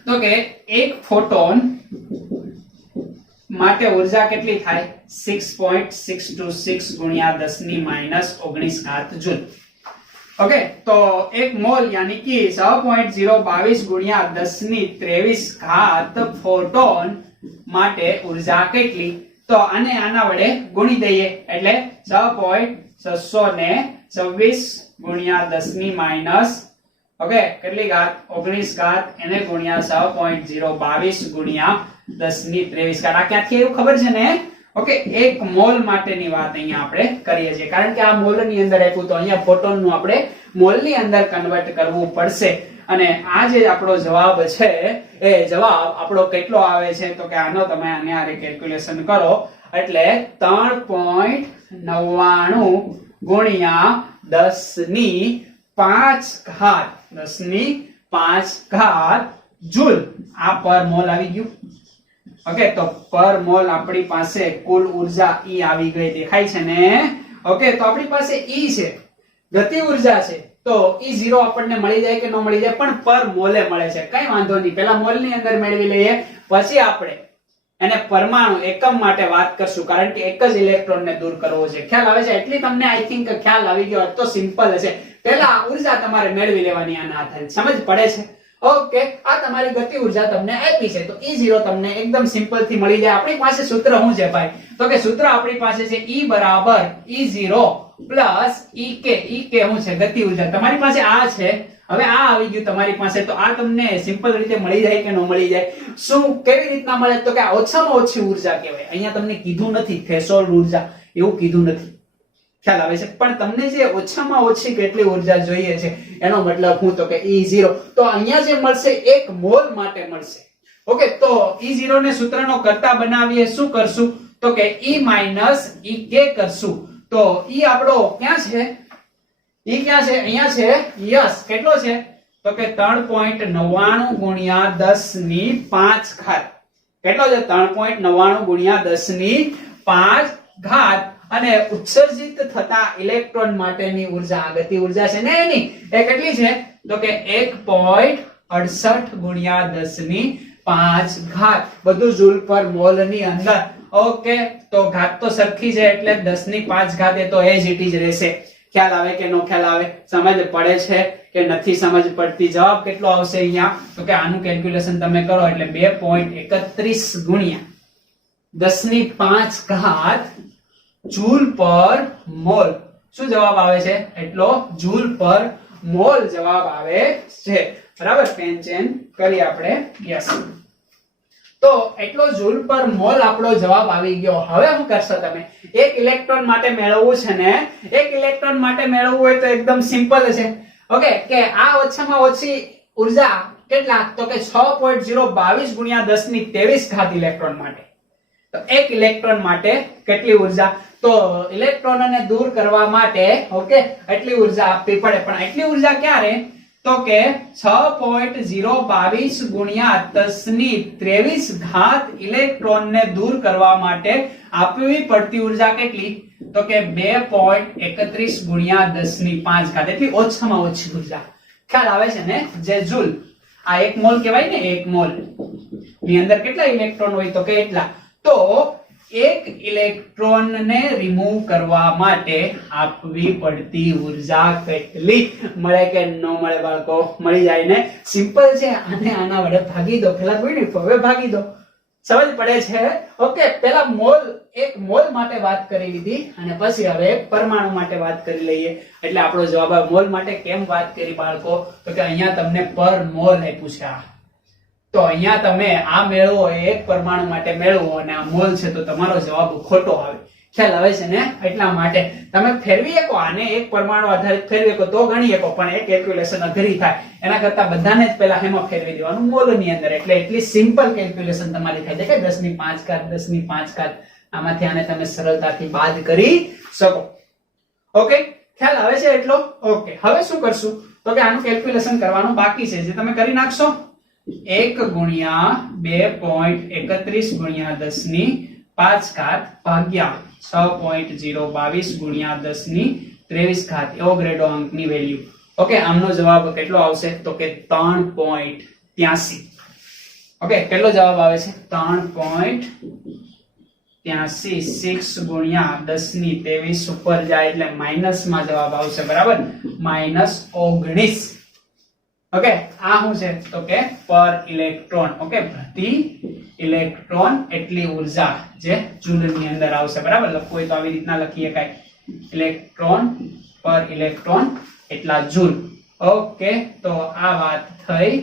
તો કે એક ફોટોન માટે ઉર્જા કેટલી થાય? 6.626 ગુણ્યા 10 ની માઈનસ 19 ઘાત જૂલ. ઓકે, તો એક મોલ યાની કે 6.022 ગુણ્યા 10 ની 23 ઘાત ફોટોન માટે ઉર્જા કેટલી? તો આને આના વડે ગુણી દઈએ એટલે 6.626 ગુણ્યા 10 ની માઈનસ, ઓકે, કેટલી ઘાત? 19 ઘાત, એને ગુણ્યા 6.022 ગુણ્યા 10 ની 23 ઘાત. આ ક્યાંથી એવું ખબર છે ને? ઓકે, એક મોલ માટેની વાત અહીંયા આપણે કરીએ છીએ, કારણ કે આ મોલ ની અંદર આપ્યું તો અહીંયા ફોટોન નું આપણે મોલ ની અંદર કન્વર્ટ કરવું પડશે. અને આ જે આપણો જવાબ છે એ જવાબ આપણો કેટલો આવે છે? તો કે આનો તમે આને આરે કેલ્ક્યુલેશન કરો એટલે 3.99 ગુણ્યા 10 ની 5 ઘાત, 10 ની 5 ઘાત જૂલ. આ પર મોલ આવી ગયું. ઓકે, તો પર મોલ આપણી પાસે કુલ ઉર્જા E આવી ગઈ. દેખાય છે ને? ઓકે, તો આપણી પાસે E છે, ગતિ ઉર્જા છે, તો E0 આપણને મળી જાય કે ન મળી જાય? પણ પર મોલે મળે છે. કઈ વાંધો નહીં, પહેલા મોલ ની અંદર મેળવી લઈએ, પછી આપણે એને પરમાણુ એકમ માટે વાત કરશું, કારણ કે એક જ ઇલેક્ટ્રોન ને દૂર કરવો છે. ખ્યાલ આવે છે? એટલી તમને આઈ થિંક ખ્યાલ આવી ગયો. તો સિમ્પલ હશે. પહેલા ઉર્જા તમારે મેળવી લેવાની આના આધારે. સમજ પડે છે? ઓકે, આ તમારી ગતિ ઉર્જા તમને આપી છે, તો E0 તમને એકદમ સિમ્પલ થી મળી જાય. આપણી પાસે સૂત્ર શું છે ભાઈ? તો કે સૂત્ર આપણી પાસે છે E બરાબર E0 પ્લસ EK. EK શું છે? ગતિ ઉર્જા. તમારી પાસે આ છે, હવે આ આવી ગયું તમારી પાસે, તો આ તમને સિમ્પલ રીતે મળી જાય કે ન મળી જાય? શું, કેવી રીતના મળે? તો કે આ ઓછામાં ઓછી ઉર્જા કહેવાય. અહીંયા તમને કીધું નથી થ્રેશોલ્ડ ઉર્જા, એવું કીધું નથી. ખ્યાલ આવે છે? પણ તમને જે ઓછામાં ઓછી કેટલી ઉર્જા જોઈએ છે એનો મતલબ હું તો કે E0, તો અહીંયા જે મળશે 1 મોલ માટે મળશે. ઓકે, તો E0 ને સૂત્રનો કરતા બનાવીએ શું કરશું તો કે E માઈનસ EK કરશું. તો E આપણો ક્યાં છે? E ક્યાં છે? અહીંયા છે. યસ, કેટલો છે તો કે 3.99 ગુણ્યા 10 ની 5 ઘાત. કેટલો છે? 3.99 ગુણ્યા 10 ની 5 ઘાત. અને ઉત્સર્જિત થતા ઇલેક્ટ્રોન માટેની ઉર્જા, ગતિ ઉર્જા છે ને એની, એ કેટલી છે તો કે 1.68 ગુણ્યા 10 ની 5 ઘાત. બધું જૂલ પર મોલ ની અંદર. ઓકે, તો ઘાત તો સરખી છે એટલે 10 ની 5 ઘાત એ તો એજ ઇટ જ રહેશે. ખ્યાલ આવે કે નો ખ્યાલ આવે? સમજ પડે છે કે નથી સમજ પડતી? જવાબ કેટલો આવશે અહીંયા તો કે આનું કેલ્ક્યુલેશન તમે કરો એટલે 2.31 ગુણ્યા 10 ની 5 ઘાત જૂલ પર મોલ. શું જવાબ આવે છે? એટલો જૂલ પર મોલ જવાબ આવે છે. બરાબર, પેન ચેન કરી આપણે. યસ, તો એટલો જૂલ પર મોલ આપણો જવાબ આવી ગયો. હવે શું કરશો તમે? એક ઇલેક્ટ્રોન માટે મેળવવું છે ને, એક ઇલેક્ટ્રોન માટે મેળવવું હોય તો એકદમ સિમ્પલ છે. ઓકે, કે આ ઓછામાં ઓછી ઉર્જા કેટલા તો કે 6.022 ગુણ્યા 10 ની 23 ઘાત ઇલેક્ટ્રોન માટે. તો એક ઇલેક્ટ્રોન માટે કેટલી ઉર્જા? તો ઇલેક્ટ્રોનને દૂર કરવા માટે ઓકે એટલી ઉર્જા આપવી પડે. પણ એટલી ઉર્જા ક્યારે તો કે 6.022 ગુણ્યા 10 ની 23 ઘાત ઇલેક્ટ્રોનને દૂર કરવા માટે આપવી પડતી ઉર્જા કેટલી તો કે 2.31 ગુણ્યા 10 ની 5 ઘાત. એટલી ઓછામાં ઓછી ઉર્જા. ખ્યાલ આવે છે ને? જે જૂલ, આ 1 મોલ કહેવાય ને, 1 મોલ ની અંદર કેટલા ઇલેક્ટ્રોન હોય તો કે એટલા. તો એક ઇલેક્ટ્રોનને રિમૂવ કરવા માટે આપવી પડતી ઉર્જા કેટલી મળે કે ન મળે બાળકો? મળી જાય ને? સિમ્પલ છે. આને આના વડે ભાગી દો. પેલા કોઈ નહીં, હવે ભાગી દો. સમજ પડે છે? ઓકે, પેલા મોલ, એક મોલ માટે વાત કરી લીધી અને પછી હવે પરમાણુ માટે વાત કરી લઈએ. એટલે આપણો જવાબ આવે. મોલ માટે કેમ વાત કરી બાળકો તો કે અહીંયા તમને પર મોલ આપ્યું છે. તો અહીંયા તમે આ મેળવો, એક પરમાણુ માટે મેળવો અને આ મોલ છે તો તમારો જવાબ ખોટો આવે. ખ્યાલ આવે છે ને? એટલા માટે તમે ફેરવી શકો આને, એક પરમાણુ આધારિત ફેરવી શકો તો ગણી શકો, પણ એક કેલ્ક્યુલેશન અઘરી થાય. એના કરતા બધાને જ પહેલા હેમાં ફેરવી દેવાનું, મોલ ની અંદર. એટલે એટલી સિમ્પલ કેલ્ક્યુલેશન તમારી થાય છે કે 10 ની 5 ઘાત 10 ની 5 ઘાત. આમાંથી આને તમે સરળતાથી બાદ કરી શકો. ઓકે, ખ્યાલ આવે છે એટલો? ઓકે, હવે શું કરશું તો કે આનું કેલ્ક્યુલેશન કરવાનું બાકી છે, જે તમે કરી નાખશો. 1 ગુણ્યા 2.31 ગુણ્યા 10 ની 5 ઘાત ભાગ્યા 6.022 ગુણ્યા 10 ની 23 ઘાત. એવો ગ્રેડો અંકની વેલ્યુ. ઓકે, આમનો જવાબ કેટલો આવશે તો કે 3.83. ઓકે, કેટલો જવાબ આવે છે? 3.83. 6 ગુણ્યા 10 ની 23 ઉપર જાય એટલે માઇનસ માં જવાબ આવશે. બરાબર, -19. ઓકે, આ શું છે તો કે પર ઇલેક્ટ્રોન. ઓકે, પ્રતિ ઇલેક્ટ્રોન એટલી ઉર્જા જે જૂલ ની અંદર આવશે. બરાબર, લખવું હોય તો આવી રીતના લખીએ કાઈ. ઇલેક્ટ્રોન પર ઇલેક્ટ્રોન એટલા જૂલ. ઓકે, તો આ વાત થઈ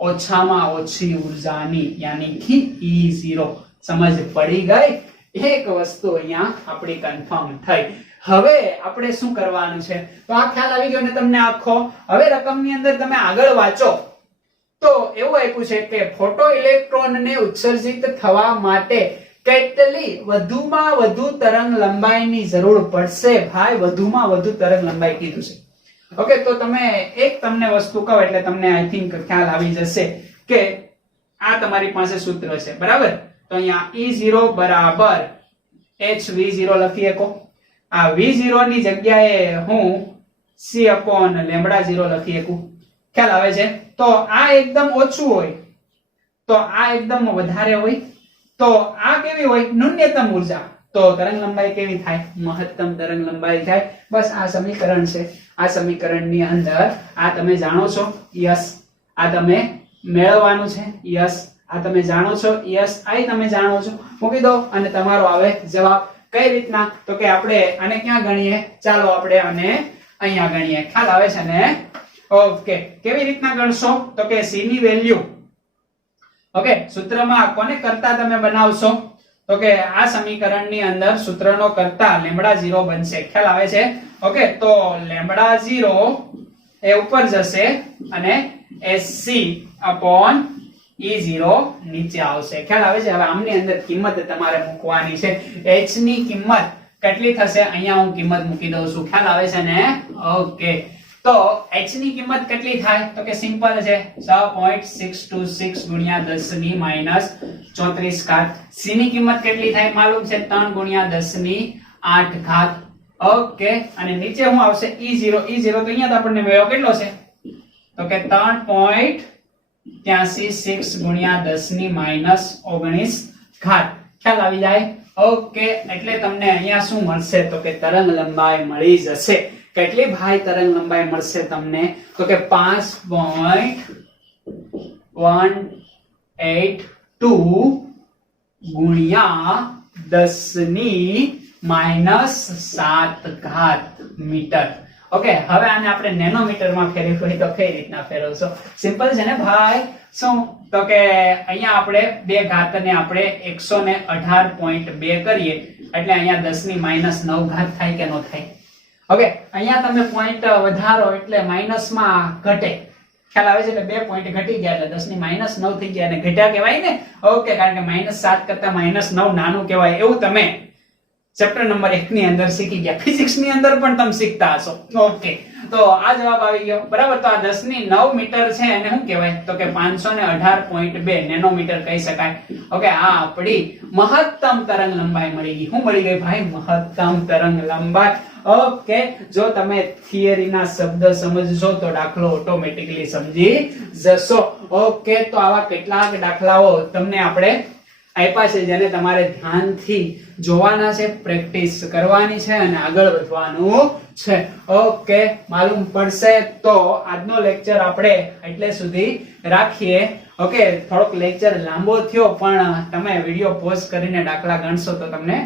ઓછામાં ઓછી ઉર્જાની, યાની કે E0. સમજ પડી ગઈ? એક વસ્તુ અહીંયા આપણી કન્ફર્મ થઈ. હવે આપણે શું કરવાનું છે તો આ ખ્યાલ આવી ગયો ને તમને આખો. હવે રકમની અંદર તમે આગળ વાંચો તો એવું આપ્યું છે કે ફોટો ઇલેક્ટ્રોનને ઉત્સર્જિત થવા માટે કેટલી વધુમાં વધુ તરંગ લંબાઈની જરૂર પડશે? ભાઈ, વધુમાં વધુ તરંગ લંબાઈ કીધું છે. ઓકે, તો તમે એક તમને વસ્તુ કહો એટલે તમને આઈ થિંક ખ્યાલ આવી જશે કે આ તમારી પાસે સૂત્ર છે. બરાબર, તો અહીંયા E0 બરાબર hv0 લખી શકો. આ v0 ની જગ્યાએ હું c/λ0 લખી શકું. ખ્યાલ આવે છે? તો આ એકદમ ઓછું હોય તો આ એકદમ વધારે હોય, તો આ કેવી હોય? ન્યૂનતમ ઉર્જા. તો તરંગ લંબાઈ કેવી થાય? મહત્તમ તરંગ લંબાઈ થાય. બસ આ સમીકરણ છે. આ સમીકરણની અંદર આ તમે જાણો છો. યસ, આ તમે મેળવવાનું છે. યસ, આ તમે જાણો છો. યસ, આ તમે જાણો છો. મૂકી દો અને તમારો આવે જવાબ. કઈ રીતના તો કે આપણે આને ક્યાં ગણીએ? ચાલો આપણે આને અહીંયા ગણીએ. ખ્યાલ આવે છે ને? ઓકે, કેવી રીતના ગણશો તો કે c ની વેલ્યુ. ઓકે, સૂત્રમાં કોને કરતા તમે બનાવશો તો કે આ સમીકરણની અંદર સૂત્રનો કરતા લેમ્બડા 0 બનશે. ખ્યાલ આવે છે? ઓકે, તો લેમ્બડા 0 એ ઉપર જશે અને SC upon E0 નીચે આવશે. ખ્યાલ આવે છે? હવે આમની અંદર કિંમત તમારે મૂકવાની છે. h ની કિંમત કેટલી થશે? અહીંયા હું કિંમત મૂકી દઉં છું. ખ્યાલ આવે છે ને? ઓકે, તો h ની કિંમત કેટલી થાય? તો કે સિમ્પલ છે, 6.626 ગુણ્યા 10 ની માઈનસ 34 ઘાત. c ની કિંમત કેટલી થાય? માલુમ છે, 3 ગુણ્યા 10 ની 8 ઘાત. ઓકે, અને નીચે શું આવશે? E0. E0 તો અહીંયા તો આપણને મેળવ્યો કેટલો છે? તો કે 3.836 ગુણ્યા 10 ની માઈનસ 19 ઘાત. ખ્યાલ આવી જાય? ઓકે, એટલે તમને અહીંયા શું મળશે? તો કે તરંગ લંબાઈ મળી જશે. કેટલી ભાઈ તરંગ લંબાઈ મળશે તમને? તો કે 5.182 ગુણ્યા 10 ની માઈનસ 7 ઘાત મીટર. ઓકે, હવે આને આપણે નેનોમીટરમાં ફેરવીએ તો કઈ રીતના ફેરવશો? સિમ્પલ છે ને ભાઈ? શું? તો કે અહીંયા આપણે 2 ઘાતને આપણે 118.2 કરીએ એટલે અહીંયા 10 ની માઈનસ 9 ઘાત થાય કે ન થાય? ઓકે, અહીંયા તમે પોઈન્ટ વધારો એટલે માઈનસમાં ઘટે. ખ્યાલ આવે છે? એટલે 2 પોઈન્ટ ઘટી ગયા એટલે 10 ની માઈનસ 9 થઈ ગયા અને ઘટ્યા કહેવાય ને? ઓકે, કારણ કે -7 કરતા -9 નાનું કહેવાય. એવું તમે ચેપ્ટર નંબર 1 ની અંદર શીખી ગયા. ફિઝિક્સ ની અંદર પણ તમે શીખતા હશો. ઓકે, તો આ જવાબ આવી ગયો. બરાબર, તો આ 10 ની 9 મીટર છે એને શું કહેવાય? તો કે 518.2 નેનોમીટર કહી શકાય. ઓકે, આ આપણી મહત્તમ તરંગ લંબાઈ મળી ગઈ. શું મળી ગઈ ભાઈ? મહત્તમ તરંગ લંબાઈ. ઓકે, જો તમે થિયરીના શબ્દ સમજશો તો દાખલો ઓટોમેટિકલી સમજી જશો. ઓકે, તો આવા કેટલાક દાખલાઓ તમને આપણે આપ્યા છે જેને તમારે ધ્યાનથી જોવાના છે, પ્રેક્ટિસ કરવાની છે અને આગળ વધવાનું છે. ઓકે, માલુમ પડશે તો આજનો લેક્ચર આપણે એટલે સુધી રાખીએ. ઓકે, થોડોક લેક્ચર લાંબો થયો પણ તમે વિડિયો પોઝ કરીને દાખલા ગણશો તો તમને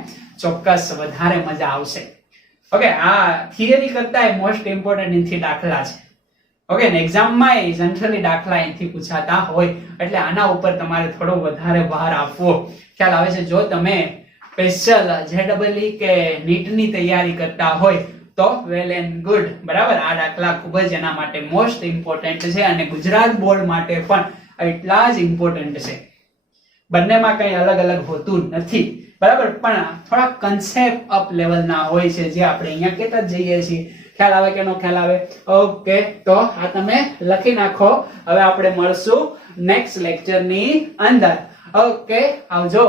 ચોક્કસ વધારે મજા આવશે. ઓકે, આ થિયરી કરતા મોસ્ટ ઇમ્પોર્ટન્ટ ઇનથી દાખલા છે. ઓકે, ને એક્ઝામમાં જનરલી દાખલા અહીંથી પૂછાતા હોય એટલે આના ઉપર તમારે થોડો વધારે ભાર આપવો. ખ્યાલ આવે છે? જો તમે સ્પેશિયલ JEE કે નીટ ની તૈયારી કરતા હોય તો વેલ એન્ડ ગુડ. બરાબર, આ દાખલા ખૂબ જ એના માટે મોસ્ટ ઇમ્પોર્ટન્ટ છે અને ગુજરાત બોર્ડ માટે પણ એટલા જ ઇમ્પોર્ટન્ટ છે. બંનેમાં કંઈ અલગ અલગ હોતું નથી. બરાબર, પણ થોડા કન્સેપ્ટ અપ લેવલના હોય છે જે આપણે અહીંયા કહેતા જ જઈએ છીએ. ખ્યાલ આવે કે નો ખ્યાલ આવે? ઓકે, તો આ તમે લખી નાખો. હવે આપણે મળશું નેક્સ્ટ લેક્ચર ની અંદર. ઓકે, આવજો.